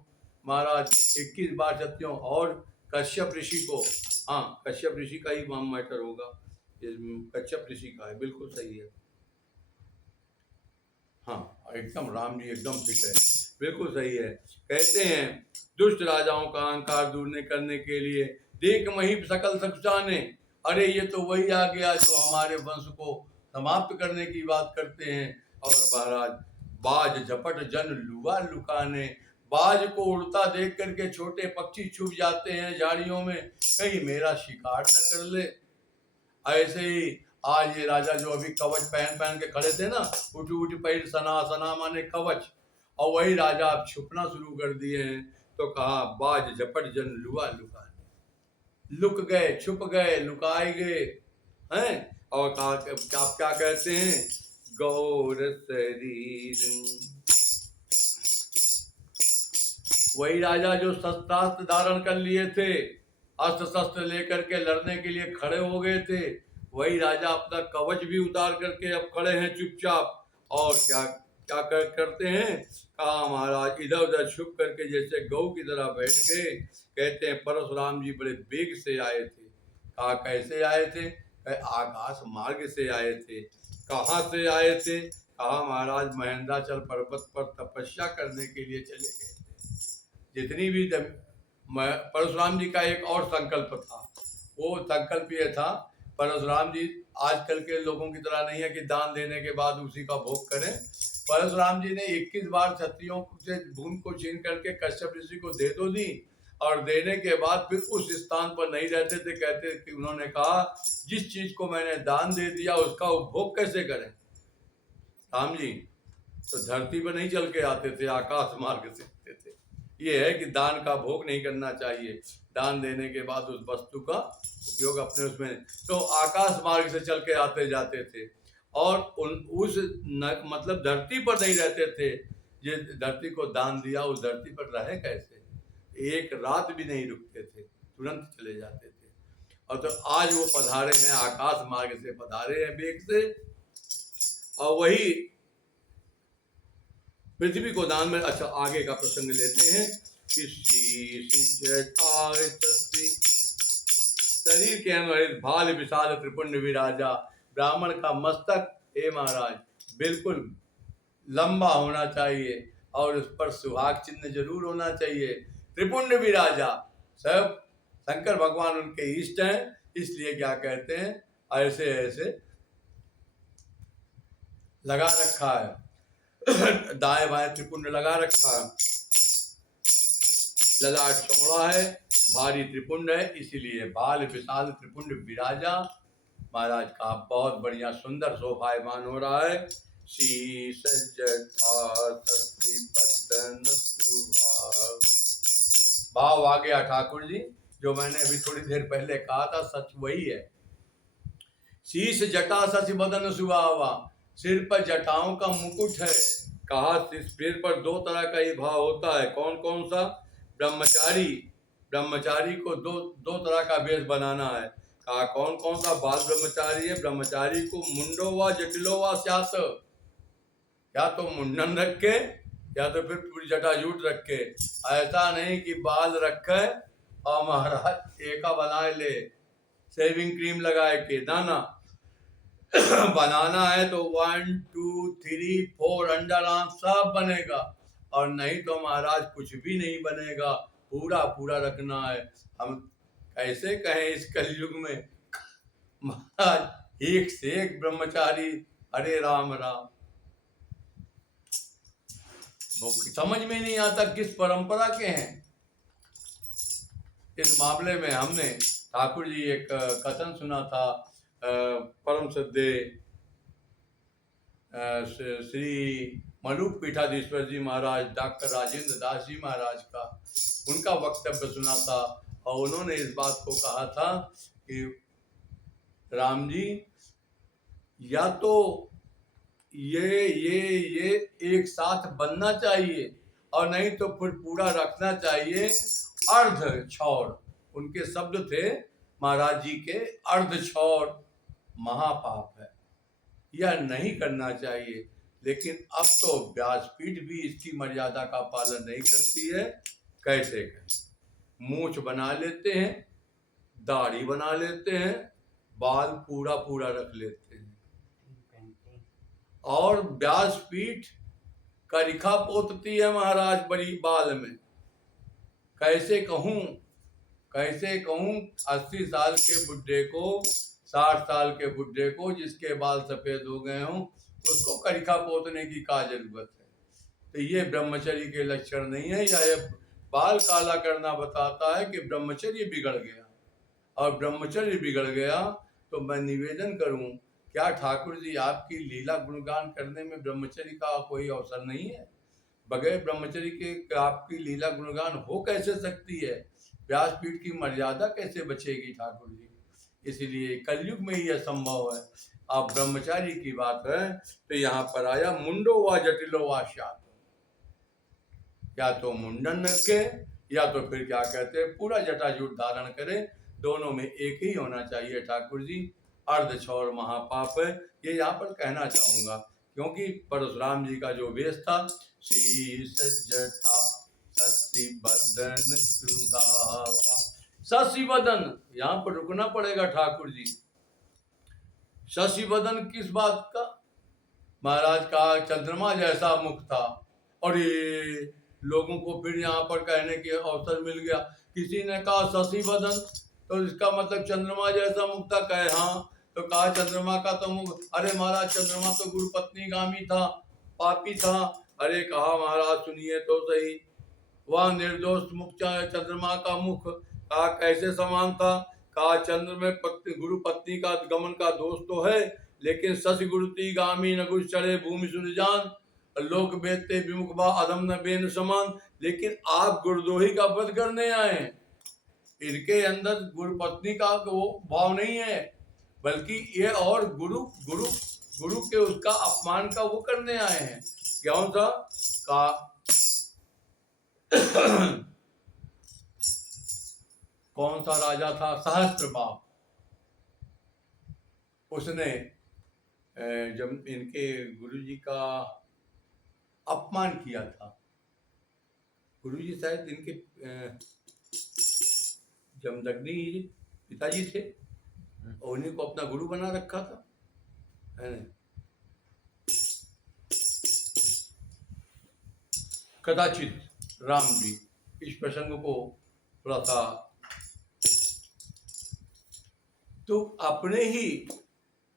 महाराज 21 बार क्षत्रियों और कश्यप ऋषि को, हाँ कश्यप ऋषि का ही मैटर होगा, कश्यप ऋषि का है, बिल्कुल सही है, हाँ एकदम राम जी एकदम फिट है, बिल्कुल सही है। कहते हैं दुष्ट राजाओं का अहंकार दूर करने के लिए देख महीप सकल सकुचाने, अरे ये तो वही आ गया जो हमारे वंश को समाप्त करने की बात करते हैं। और महाराज बाज झपट जन लुआ लुकाने, बाज को उड़ता देख करके छोटे पक्षी छुप जाते हैं झाड़ियों में, कहीं मेरा शिकार न कर ले। ऐसे ही आज ये राजा जो अभी कवच पहन पहन के खड़े थे ना, उठी उठी पैर सना सना माने कवच, और वही राजा अब छुपना शुरू कर दिए हैं। तो कहा बाज झपट जन लुआ लुकाने, लुक गए, छुप गए, लुकाए गए हैं। और कहा आप क्या कहते हैं, गौर शरीर, वही राजा जो शस्त्रास्त्र धारण कर लिए थे, अस्त्र शस्त्र लेकर के लड़ने के लिए खड़े हो गए थे, वही राजा अपना कवच भी उतार करके अब खड़े हैं चुपचाप, और क्या क्या करते हैं, कहा महाराज इधर उधर छुप करके जैसे गौ की तरह बैठ गए। कहते हैं परशुराम जी बड़े वेग से आए थे। कहा कैसे आए थे, आकाश मार्ग से आए थे। कहाँ से आए थे, कहा महाराज महेंद्राचल पर्वत पर तपस्या करने के लिए चले गए थे। जितनी भी परशुराम जी का एक और संकल्प था, वो संकल्प ये था, परशुराम जी आजकल के लोगों की तरह नहीं है कि दान देने के बाद उसी का भोग करें। परशुराम जी ने 21 बार क्षत्रियों से भूमि को छीन करके कश्यप ऋषि को दे दो दी, और देने के बाद फिर उस स्थान पर नहीं रहते थे। कहते कि उन्होंने कहा जिस चीज को मैंने दान दे दिया उसका उपभोग कैसे करें। राम जी तो धरती पर नहीं चल के आते थे, आकाश मार्ग से आते थे। ये है कि दान का भोग नहीं करना चाहिए, दान देने के बाद उस वस्तु का उपयोग अपने उसमें, तो आकाश मार्ग से चल के आते जाते थे, और मतलब धरती पर नहीं रहते थे। ये धरती को दान दिया, उस धरती पर रहे कैसे, एक रात भी नहीं रुकते थे, तुरंत चले जाते थे। और तो आज वो पधारे हैं, आकाश मार्ग से पधारे हैं वेग से, और वही पृथ्वी को दान में। अच्छा आगे का प्रसंग लेते हैं कि शरीर के अनुहित भाल विशाल त्रिपुंड विराजा, ब्राह्मण का मस्तक हे महाराज बिल्कुल लंबा होना चाहिए और उस पर सुहाग चिन्ह जरूर होना चाहिए। त्रिपुंड विराजा, सब शंकर भगवान उनके इष्ट हैं, इसलिए क्या कहते हैं ऐसे ऐसे लगा रखा है, दाएं बाएं त्रिपुंड लगा रखा है, ललाट चौड़ा है, भारी त्रिपुंड है, इसीलिए बाल विशाल त्रिपुंड विराजा। महाराज का बहुत बढ़िया सुंदर शोभायमान हो रहा है। शीश भाव आ गया ठाकुर जी, जो मैंने अभी थोड़ी देर पहले कहा था सच वही है। शीश जटा सच बदन सुहावा, सिर पर जटाओं का मुकुट है। कहा सिर पर दो तरह का ही भाव होता है, कौन कौन सा, ब्रह्मचारी, ब्रह्मचारी को दो तरह का वेश बनाना है। कहा कौन कौन सा बाल ब्रह्मचारी है? ब्रह्मचारी को मुंडो व जटिलो व स्यात, या तो मुंडन रखे या तो फिर पूरी जटाजूट रखे। ऐसा नहीं कि बाल रखे और महाराज एका बनाए ले, शेविंग क्रीम लगाए के दाना। बनाना है तो 1 2 3 4 अंडर आर्म सब बनेगा, और नहीं तो महाराज कुछ भी नहीं बनेगा, पूरा पूरा रखना है। हम कैसे कहें इस कलयुग में महाराज एक से एक ब्रह्मचारी, अरे राम राम, वो समझ में नहीं आता किस परंपरा के हैं। इस मामले में हमने ठाकुर जी एक कथन सुना था परम श्रद्धे श्री मलूक पीठाधीश्वर जी महाराज डॉक्टर राजेंद्र दास जी महाराज का, उनका वक्तव्य सुना था, और उन्होंने इस बात को कहा था कि राम जी, या तो ये एक साथ बनना चाहिए, और नहीं तो फिर पूरा रखना चाहिए। अर्ध छौर उनके शब्द थे महाराज जी के, अर्ध छौर महापाप है, यह नहीं करना चाहिए। लेकिन अब तो व्यासपीठ भी इसकी मर्यादा का पालन नहीं करती है। कैसे करें? मूंछ बना लेते हैं, दाढ़ी बना लेते हैं, बाल पूरा पूरा रख लेते हैं, और व्यासपीठ करिखा पोतती है महाराज बड़ी बाल में। कैसे कहूँ 80 साल के बुढ़े को, 60 साल के बुढ़े को जिसके बाल सफेद हो गए हों, उसको करिखा पोतने की क्या जरूरत है? तो ये ब्रह्मचर्य के लक्षण नहीं है। या ये बाल काला करना बताता है कि ब्रह्मचर्य बिगड़ गया, और ब्रह्मचर्य बिगड़ गया तो मैं निवेदन करूं, क्या ठाकुर जी आपकी लीला गुणगान करने में ब्रह्मचर्य का कोई अवसर नहीं है? बगैर ब्रह्मचर्य के आपकी लीला गुणगान हो कैसे सकती है? व्यासपीठ की मर्यादा कैसे बचेगी ठाकुर जी? इसीलिए कलयुग में ही यह संभव है। अब ब्रह्मचारी की बात है तो यहाँ पर आया मुंडो व जटिलो व श्यात, या तो मुंडन रखे या तो फिर क्या कहते हैं पूरा जटाजूट धारण करे, दोनों में एक ही होना चाहिए ठाकुर जी। अर्ध छौर महापाप है, ये यहाँ पर कहना चाहूंगा, क्योंकि परशुराम जी का जो वेश था, शीश जटा शशि बदन सुहावा, शशि बदन, यहाँ पर रुकना पड़ेगा ठाकुर जी। शशि बदन किस बात का? महाराज का चंद्रमा जैसा मुख था, और ये लोगों को फिर यहाँ पर कहने के अवसर मिल गया। किसी ने कहा शशि बदन, तो इसका मतलब चंद्रमा जैसा मुख था। कहे हाँ, तो कहा चंद्रमा का तो मुख, अरे महाराज चंद्रमा तो गुरु पत्नी गामी था, पापी था। अरे कहा महाराज सुनिए तो सही, वह निर्दोष मुख चंद्रमा का मुख, कहा कैसे समान था? कहा चंद्र में गुरु पत्नी का गमन का दोष तो है, लेकिन शशि गुरुति गामी न गुरु चढ़े भूमि सुनजान, लोक बेते विमुख बा अधम न बेन समान। लेकिन आप गुरुद्रोही का वध करने आए, इनके अंदर गुरु पत्नी का वो भाव नहीं है, बल्कि ये और गुरु गुरु गुरु के उसका अपमान का वो करने आए हैं। कौन सा? का कौन सा राजा था? सहस्त्रबाहु। उसने जब इनके गुरुजी का अपमान किया था, गुरुजी शायद इनके जमदग्नि पिताजी थे, और उन्हीं को अपना गुरु बना रखा था, है ना? कदाचित राम जी इस प्रसंग को थोड़ा सा, तो अपने ही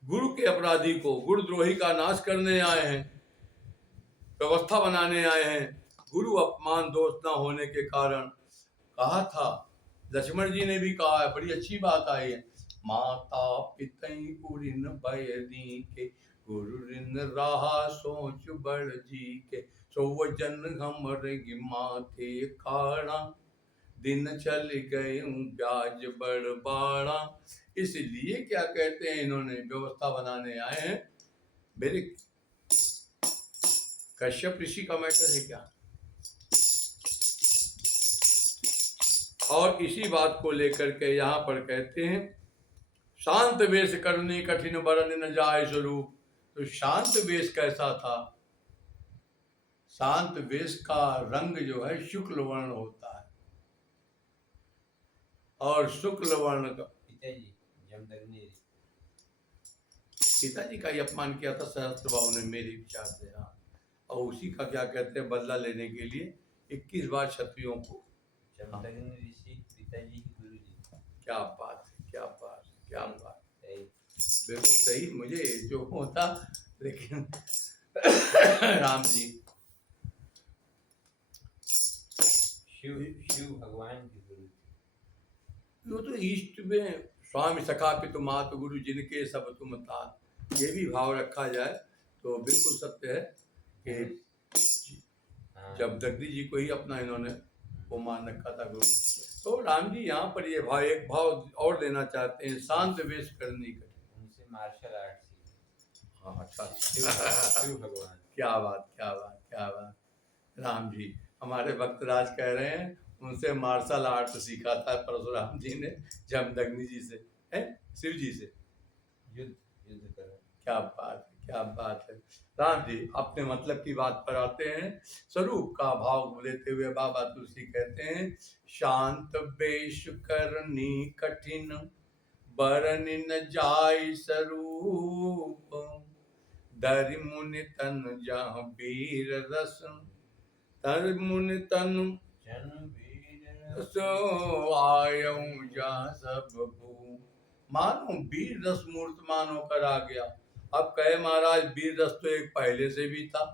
गुरु के अपराधी को, गुरुद्रोही का नाश करने आए हैं, व्यवस्था बनाने आए हैं। गुरु अपमान दोष न होने के कारण कहा था, लक्ष्मण जी ने भी कहा है, बड़ी अच्छी बात आई है, माता पितई पुरिन भय दी के, गुरु ऋण रहा सोच बड़ जी के, सो जन हमरे माथे खाड़ा, दिन चल गए ब्याज बड़ बाड़ा। इसलिए क्या कहते हैं, इन्होंने व्यवस्था बनाने आए हैं। मेरे कश्यप ऋषि का मैटर है क्या? और इसी बात को लेकर के यहाँ पर कहते हैं शांत वेश करनी कठिन बरन न जाय स्वरूप। तो शांत वेश कैसा था? शांत वेश का रंग जो है शुक्ल वर्ण होता है, और शुक्ल वर्ण का पिताजी का ही अपमान किया था सहस्त्र बाबू ने मेरे विचार से। हाँ, और उसी का क्या कहते हैं बदला लेने के लिए 21 बार क्षत्रियों को। पिताजी गुरु जी। क्या बात है, क्या बात, क्या बात, बिल्कुल सही। मुझे जो होता, लेकिन राम जी शिव भगवान की गुरु। वो तो ईष्ट में स्वामी सखा पितु मातु गुरु जिनके सब तुम तात, ये भी भाव रखा जाए तो बिल्कुल सत्य है कि जब जगदीश जी को ही अपना इन्होंने वो मान रखा था गुरु। तो राम जी यहाँ पर ये भाव, एक भाव और देना चाहते हैं, शांत वेश करने का। उनसे मार्शल आर्ट सीखा। हाँ, अच्छा, शिव भगवान। क्या बात, क्या बात, क्या बात। राम जी हमारे भक्तराज कह रहे हैं उनसे मार्शल आर्ट सीखा था परशुराम जी ने जमदग्नि जी से, है शिव जी से युद्ध कर। क्या बात है, क्या बात है। राम जी अपने मतलब की बात पर आते हैं, स्वरूप का भाव लेते हुए बाबा तुलसी कहते हैं, शांत वेश करनी कठिन बरन न जाय स्वरूप, दरि मुनि तन जहाँ वीर रस, तर मुनि तन जन वीर सो आयऊं जहाँ सब भू। मानो वीर रस मूर्तमान होकर आ गया। अब कहे महाराज वीर रस तो एक पहले से भी था,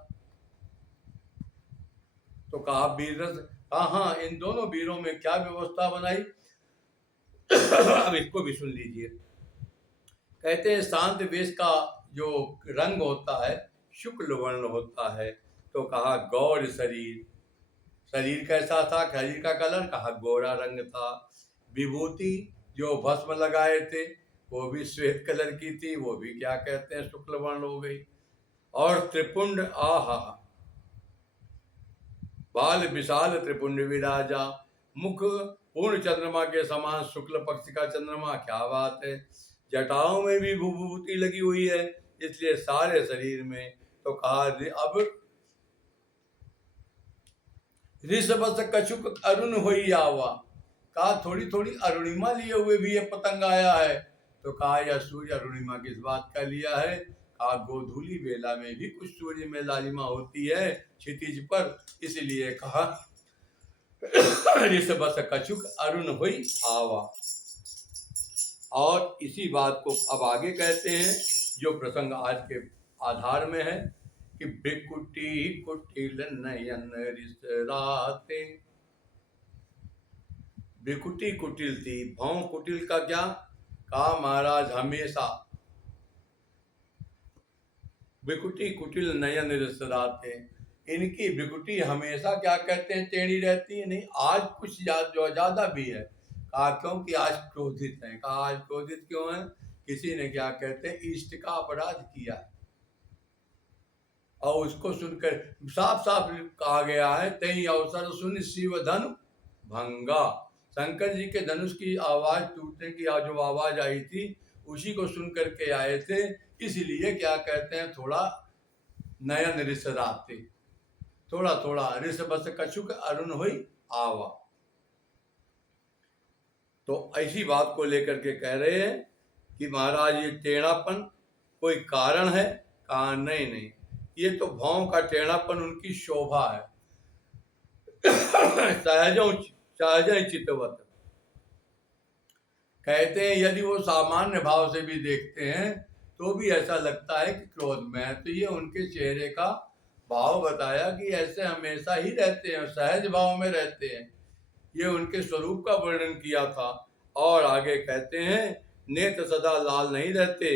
तो कहा वीर रस, हाँ, इन दोनों वीरों में क्या व्यवस्था बनाई अब इसको भी सुन लीजिए। कहते हैं शांत वेश का जो रंग होता है शुक्ल वर्ण होता है, तो कहा गौर शरीर, शरीर कैसा था, शरीर का कलर, कहा गोरा रंग था। विभूति जो भस्म लगाए थे वो भी श्वेत कलर की थी, वो भी क्या कहते हैं शुक्ल वर्ण हो गई। और त्रिपुंड, आहा, बाल विशाल त्रिपुंड विराजा, मुख पूर्ण चंद्रमा के समान शुक्ल पक्ष का चंद्रमा, क्या बात है। जटाओं में भी विभूति लगी हुई है, इसलिए सारे शरीर में। तो कहा अब ऋषभस कछुक अरुण होई आवा, कहा थोड़ी थोड़ी अरुणिमा लिए हुए भी ये पतंग आया है। तो कहा यह सूर्य अरुणिमा किस बात का लिया है? कहा गोधूली बेला में भी कुछ सूर्य में लालिमा होती है क्षितिज पर, इसलिए कहा ऋषभस कछुक अरुण होई आवा। और इसी बात को अब आगे कहते हैं जो प्रसंग आज के आधार में है कि बिकुटी कुटिल नयन रिसराते। बिकुटी कुटिल थी, भौं कुटिल का क्या कहा महाराज, हमेशा बिकुटी कुटिल नयन रिसराते, इनकी बिकुटी हमेशा क्या कहते हैं टेढ़ी रहती है। नहीं, आज कुछ ज्यादा भी है। कहा क्योंकि आज क्रोधित है। कहा आज क्रोधित क्यों है? किसी ने क्या कहते हैं इष्ट का अपराध किया है, और उसको सुनकर साफ साफ कहा गया है, तई अवसर सुन शिव धनु भंगा। शंकर जी के धनुष की आवाज टूटने की जो आवाज आई थी उसी को सुन करके आए थे, इसलिए क्या कहते हैं थोड़ा नयन रिसराते, थोड़ा थोड़ा ऋषभस कछुक अरुण हुई आवा। तो ऐसी बात को लेकर के कह रहे हैं कि महाराज ये टेढ़ापन कोई कारण है? कहा नहीं नहीं, ये तो भौं का टेढ़ापन उनकी शोभा है सहज चितवत। कहते हैं यदि वो सामान्य भाव से भी देखते हैं तो भी ऐसा लगता है कि क्रोध में है। तो ये उनके चेहरे का भाव बताया कि ऐसे हमेशा ही रहते हैं, सहज भाव में रहते हैं। ये उनके स्वरूप का वर्णन किया था। और आगे कहते हैं नेत्र सदा लाल नहीं रहते,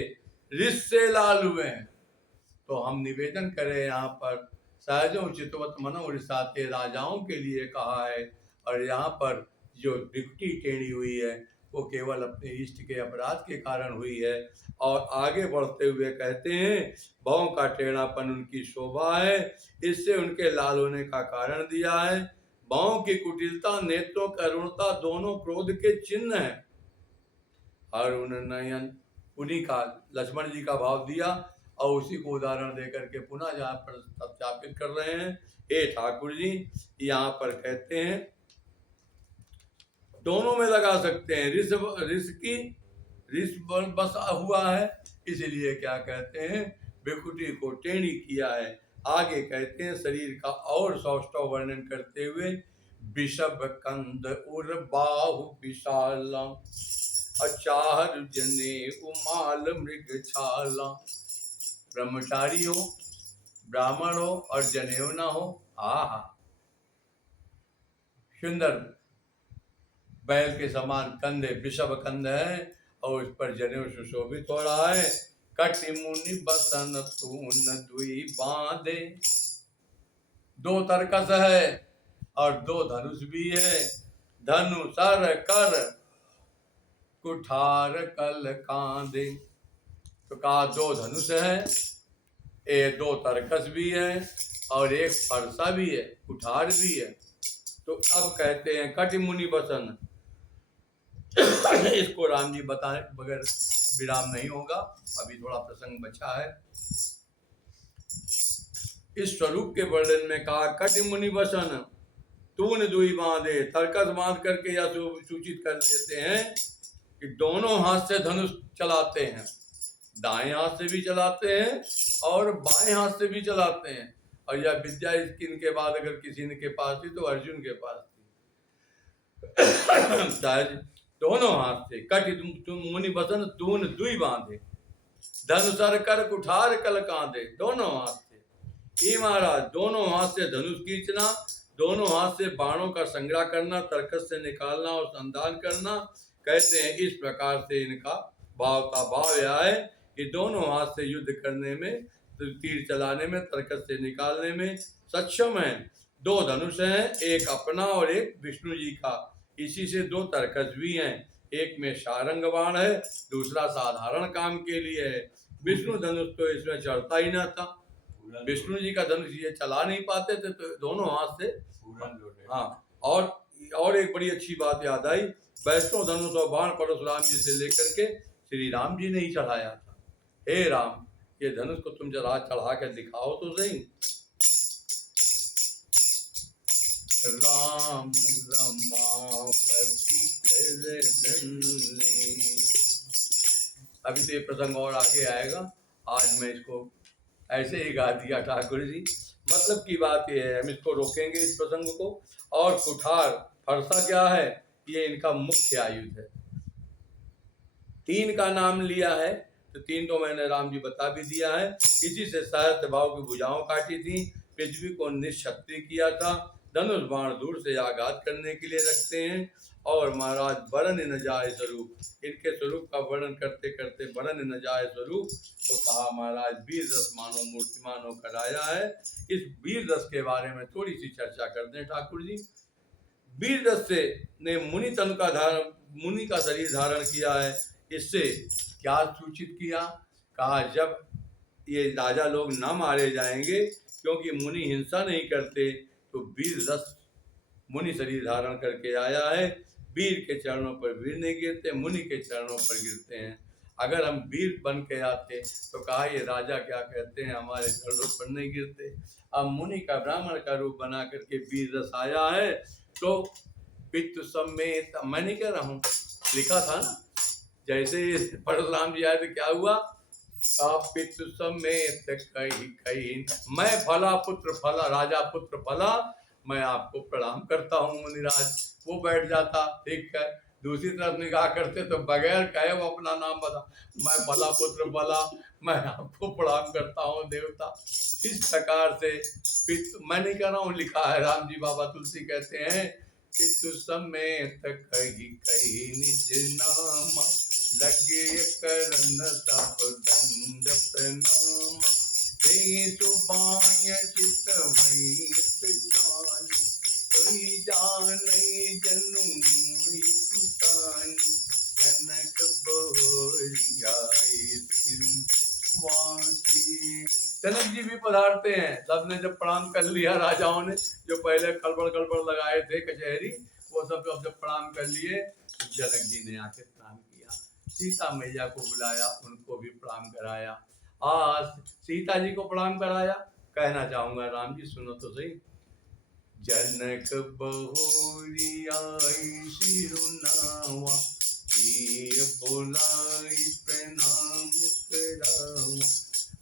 रिस से लाल हुए हैं। तो हम निवेदन करें यहाँ पर सहजों चितवत मनो रिसाते, राजाओं के लिए कहा है। और यहाँ पर जो बिकुटी टेढ़ी हुई है वो केवल अपने इष्ट के अपराध के कारण हुई है। और आगे बढ़ते हुए कहते हैं भौं का टेढ़ापन उनकी शोभा है, इससे उनके लाल होने का कारण दिया है। भौं की कुटिलता, नेत्रों की अरुणता दोनों क्रोध के चिन्ह हैं। अरुण नयन उन्हीं का लक्ष्मण जी का भाव दिया और उसी को उदाहरण देकर के पुनः यहाँ पर सत्यापित कर रहे हैं। हे ठाकुर जी, यहाँ पर कहते हैं दोनों में लगा सकते हैं, रिस बसा हुआ है, इसलिए क्या कहते हैं विकुटी को टेढ़ी किया है। आगे कहते हैं शरीर का और सौष्ठव वर्णन करते हुए विषभ कंद उर बाहु विशाला अचार जने उमाल मृग छाला। ब्रह्मचारी हो, ब्राह्मण हो और जनेऊ न हो, आहा सुंदर बैल के समान कंधे विषभ कंध है और उस पर जनेऊ सुशोभित हो रहा है। कटि मुनि बसन तून दुई बांधे, दो तरकस है और दो धनुष भी है। धनु सर कर कुठार कल कांधे, तो कहा दो धनुष है, दो तरकस भी है और एक फरसा भी है, कुठार भी है। तो अब कहते हैं कटि मुनि बसन, इसको राम जी बताए बगैर विराम नहीं होगा, अभी थोड़ा प्रसंग बचा है। इस स्वरूप के वर्णन में कहा कटि मुनि बसन तून दुई बांधे, तरकस बांध करके या सूचित कर देते हैं कि दोनों हाथ से धनुष चलाते हैं, दाएं हाथ से भी चलाते हैं और बाएं हाथ से भी चलाते हैं। और यह विद्या इनके बाद अगर किसी ने के पास थी तो अर्जुन के पास थी। दोनों हाथ से कटि मुनि बसन तून दुई बांधे, धनुष सर कर कुठार कल कांधे, दोनों हाथ से। ये महाराज दोनों हाथ से धनुष खींचना, दोनों हाथ से बाणों का संग्रह करना, तरकस से निकालना और संधान करना, कहते हैं इस प्रकार से इनका भाव का भाव यह है कि दोनों हाथ से युद्ध करने में, तीर चलाने में, तरकस से निकालने में सक्षम है। दो धनुष हैं, एक अपना और एक विष्णु जी का, इसी से दो तरकस भी हैं, एक में सारंग बाण है, दूसरा साधारण काम के लिए है। विष्णु धनुष तो इसमें चढ़ता ही ना था, विष्णु जी का धनुष ये चला नहीं पाते थे, तो दोनों हाथ से। हाँ, और एक बड़ी अच्छी बात याद आई, वैष्णव धनुष और बाण परशुराम जी से लेकर के श्री राम जी ने ही चढ़ाया था। हे राम, ये धनुष को तुम जरा चढ़ा कर दिखाओ तो सही। राम रमापति अभी तो ये प्रसंग और आगे आएगा, आज मैं इसको ऐसे ही गा दिया ठाकुर जी। मतलब की बात ये है, हम इसको रोकेंगे इस प्रसंग को। और कुठार फरसा क्या है, ये इनका मुख्य आयुध है। तीन का नाम लिया है तो तीन तो मैंने राम जी बता भी दिया है। इसी से सहस्त्र भाव की भुजाओं काटी थी, पृथ्वी को निश्छत्री किया था। धनुष बाण दूर से आघात करने के लिए रखते हैं। और महाराज वर्णन न जाए स्वरूप, इनके स्वरूप का वर्णन करते करते वर्णन न जाए स्वरूप, तो कहा महाराज वीर रस मानो मूर्तिमानो कराया है। इस वीर रस के बारे में थोड़ी सी चर्चा कर दें ठाकुर जी। वीर रस से ने मुनि तन का धारण, मुनि का शरीर धारण किया है। इससे क्या सूचित किया, कहा जब ये राजा लोग न मारे जाएंगे, क्योंकि मुनि हिंसा नहीं करते, तो वीर रस मुनि शरीर धारण करके आया है। वीर के चरणों पर वीर नहीं गिरते, मुनि के चरणों पर गिरते हैं। अगर हम वीर बन के आते तो कहा ये राजा क्या कहते हैं हमारे चरणों पर नहीं गिरते। अब मुनि का ब्राह्मण का रूप बना करके वीर रस आया है, तो पितृ समेत, मैं नहीं कह रहा हूँ, लिखा था ना, जैसे परशुराम जी आए तो क्या हुआ, पितृ समेत कही कही मैं फला पुत्र फला, राजा पुत्र फला, मैं आपको प्रणाम करता हूँ मुनिराज। वो बैठ जाता, ठीक है। दूसरी तरफ निगाह करते तो बगैर कहे वो अपना नाम बता, मैं फला पुत्र फला, मैं आपको प्रणाम करता हूँ देवता। इस प्रकार से मैं नहीं कह रहा हूँ, लिखा है, राम जी बाबा तुलसी कहते हैं, पितु समेत कही कही निज नाम, लगे करन सब दंड प्रणाम, सुबाय चितवई जानी, कोई जाने जनु कुतानी, जनक बोरियाई वासी। जनक जी भी पधारते हैं। सबने जब प्रणाम कर लिया, राजाओं ने जो पहले कलबड़ गड़बड़ लगाए थे कचहरी, वो सब जब प्रणाम कर लिए, जनक जी ने आके प्रणाम किया। सीता मैया को बुलाया, उनको भी प्रणाम कराया। आज सीता जी को प्रणाम कराया। कहना चाहूंगा राम जी सुनो तो सही। जनक बहुरी आई सिरुनावा, सिय बोलाई प्रणाम करावा।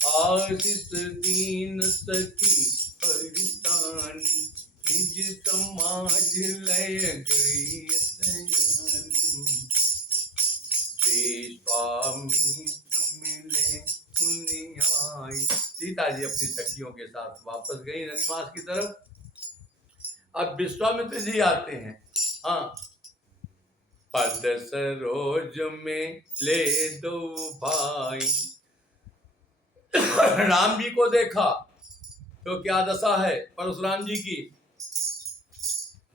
आशीष दीन सखी परितानी, निज समाज लय गई सयानी। विश्वामित्र मिले पुण्याई। सीता जी अपनी सखियों के साथ वापस गई रनिवास की तरफ। अब विश्वामित्र जी आते हैं। हाँ, पद सरोज में ले दो भाई। राम जी को देखा तो क्या दशा है परशुराम जी की।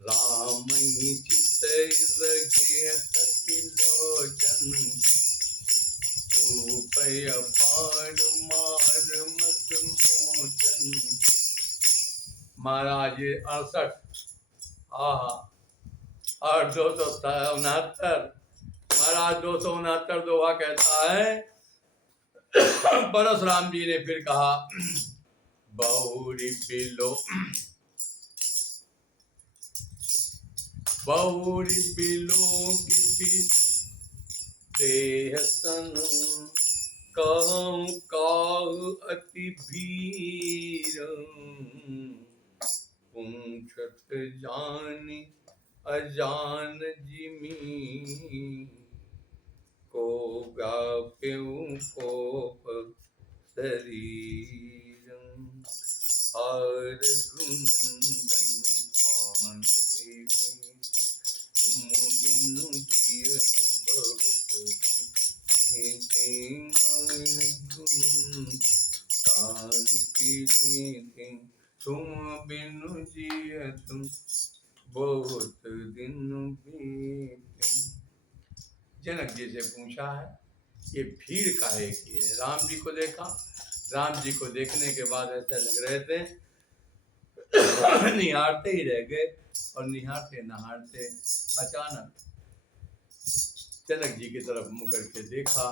राम ही चित लगे लोचन, रूपय पार मार मद मोचन। महाराज 68 और 269 महाराज 269 दोहा कहता है। परशुराम जी ने फिर कहा बहुरी बिलो, बहुरी बिलो की देह सन, कहूं काहु अति भीर। पूछत जानी अजान जिमी, को व्याप्यऊ कोप शरीर। हर गुंदन पान पीवे, तुम बिनु जियत बहुत दिन। तान पीवे, तुम बिनु जियत बहुत दिन बीते। जनक जी से पूछा है ये भीड़ काहे की है। राम जी को देखा। राम जी को देखने के बाद ऐसा लग रहे थे निहारते ही रह गए। और निहारते नहारते अचानक जनक जी की तरफ मुड़ करके देखा,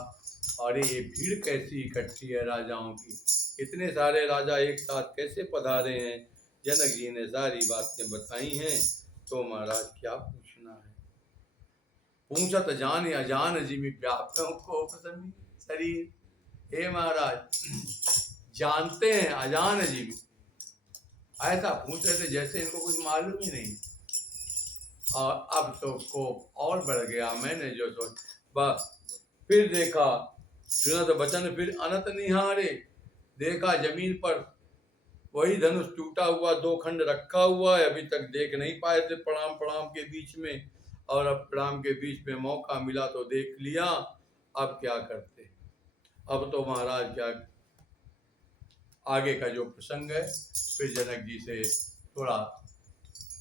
अरे ये भीड़ कैसी इकट्ठी है राजाओं की, इतने सारे राजा एक साथ कैसे पधारे हैं। जनक जी ने सारी बातें बताई हैं। तो महाराज क्या पूछना है। पूछत जाने अजान जिमि, व्याप्तों को शरीर। हे महाराज जानते हैं अजान जिमि, ऐसा पूछ रहे थे जैसे इनको कुछ मालूम ही नहीं। और अब तो कोप और बढ़ गया। मैंने जो सोच फिर देखा, सुनत बचन फिर अनत निहारे। देखा जमीन पर वही धनुष टूटा हुआ 2 खंड रखा हुआ है। अभी तक देख नहीं पाए थे प्रणाम प्रणाम के बीच में, और अब प्रणाम के बीच में मौका मिला तो देख लिया। अब क्या करते। अब तो महाराज क्या आगे का जो प्रसंग है फिर जनक जी से थोड़ा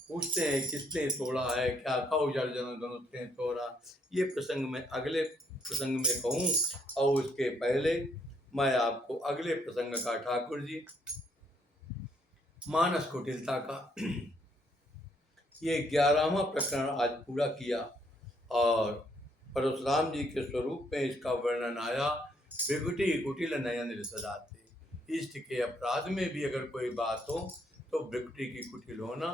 पूछते हैं किसने तोड़ा है, क्या कहो जड़ जन धनुष तोड़ा। ये प्रसंग में अगले प्रसंग में कहूँ, और उसके पहले मैं आपको अगले प्रसंग का ठाकुर जी मानस कुटिलता का ये 11वां प्रकरण आज पूरा किया। और परशुराम जी के स्वरूप में इसका वर्णन आया। विकुटी कुटिल नयन रिसराते। इष्ट के अपराध में भी अगर कोई बात हो तो विकुटी की कुटिल होना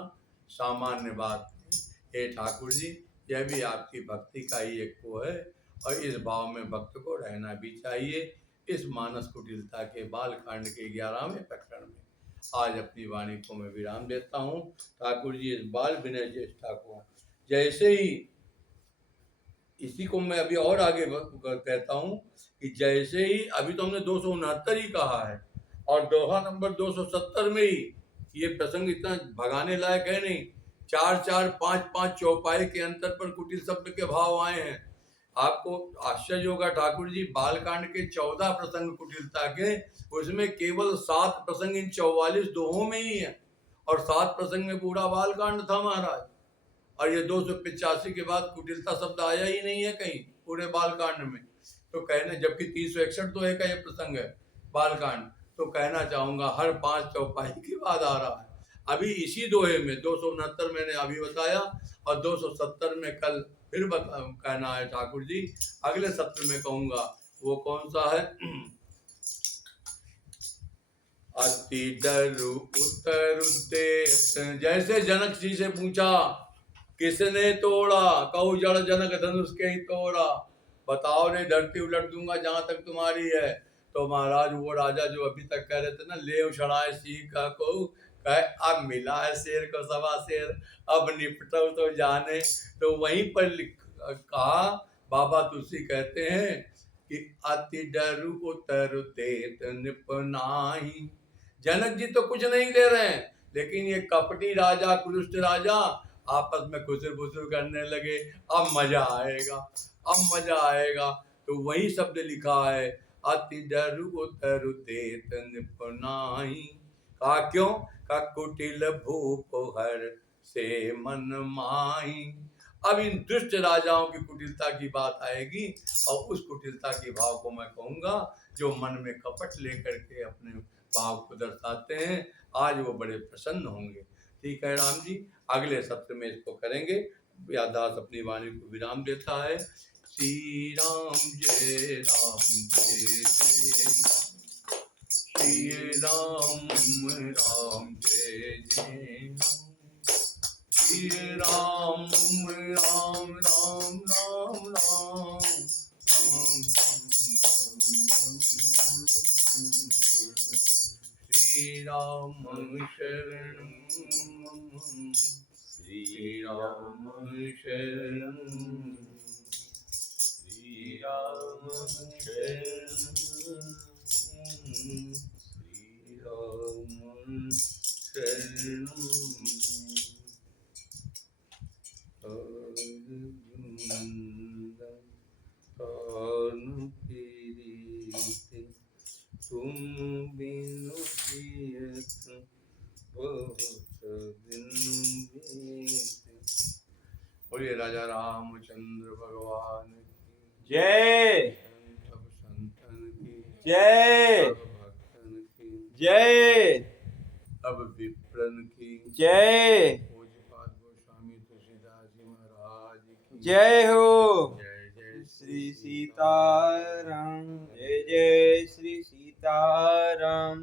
सामान्य बात है। हे ठाकुर जी, यह भी आपकी भक्ति का ही एक वो है, और इस भाव में भक्त को रहना भी चाहिए। इस मानस कुटिलता के बालकांड के 11वें प्रकरण में आज अपनी वाणी को मैं विराम देता हूँ। ठाकुर जी इस बाल विनय ज्येष्ठा को जैसे ही, इसी को मैं अभी और आगे कहता हूँ कि जैसे ही अभी तो हमने 269 ही कहा है, और दोहा नंबर 270 में ही ये प्रसंग इतना भगाने लायक है नहीं। 4-4, 5-5 चौपाई के अंतर पर कुटिल शब्द के भाव आए हैं। आपको आश्चर्य होगा ठाकुर जी, बालकांड के 14 प्रसंग कुटिलता के, उसमें केवल 7 प्रसंग इन 44 दोहों में ही है, और 7 प्रसंग में पूरा बालकांड था महाराज। और ये 285 के बाद कुटिलता शब्द आया ही नहीं है कहीं पूरे बालकांड में। तो कहने, जबकि 361 तो है का ये प्रसंग है बालकांड, तो कहना चाहूंगा हर 5 चौपाई के बाद आ रहा है। अभी इसी दोहे में 269 मैंने अभी बताया और 270 में कल फिर कहना है ठाकुर जी, अगले सत्र में कहूंगा। वो कौन सा है? अति डरु उतर देत, जैसे जनक जी से पूछा किसने तोड़ा, कहू जड़ जनक धनुष के ही तोड़ा, बताओ नहीं धरती उलट दूंगा जहां तक तुम्हारी है। तो महाराज वो राजा जो अभी तक कह रहे थे ना, ले उछड़ाए सिंह का को, कहे अब मिला है शेर को सवा शेर, अब निपटो तो जाने। तो वहीं पर कहा बाबा तुलसी कहते हैं कि अति डरु उतर देत निपनाही। जनक जी तो कुछ नहीं दे रहे हैं, लेकिन ये कपटी राजा कुरुष्ट राजा आपस में खुसर फुसर करने लगे। अब मजा आएगा, अब मजा आएगा। तो वही शब्द लिखा है, अति डरु उतर देत निपनाही। कहा क्यों? का कुटिल भूप हर से मन माही। अब इन दुष्ट राजाओं की कुटिलता की बात आएगी और उस कुटिलता के भाव को मैं कहूंगा जो मन में कपट लेकर के अपने भाव को दर्शाते हैं। आज वो बड़े प्रसन्न होंगे। ठीक है राम जी, अगले सत्र में इसको करेंगे। व्यासदास अपनी वाणी को विराम देता है। श्री राम जय राम जय जय, श्री राम राम जय जय, श्री राम राम राम राम राम श्री राम शरणं श्री राम शरणं श्री राम शरणं श्री राम शरणं। तुम बिनु जियत बहुत दिन बीते। बोलिए राजा रामचंद्र भगवान की जय, सब संतन की जय, सब भक्तन की जय, सब विप्रन की जय, पूज्यपाद गोस्वामी तुलसीदास जी महाराज की जय हो। जय जय श्री सीताराम, जय जय श्री सीताराम।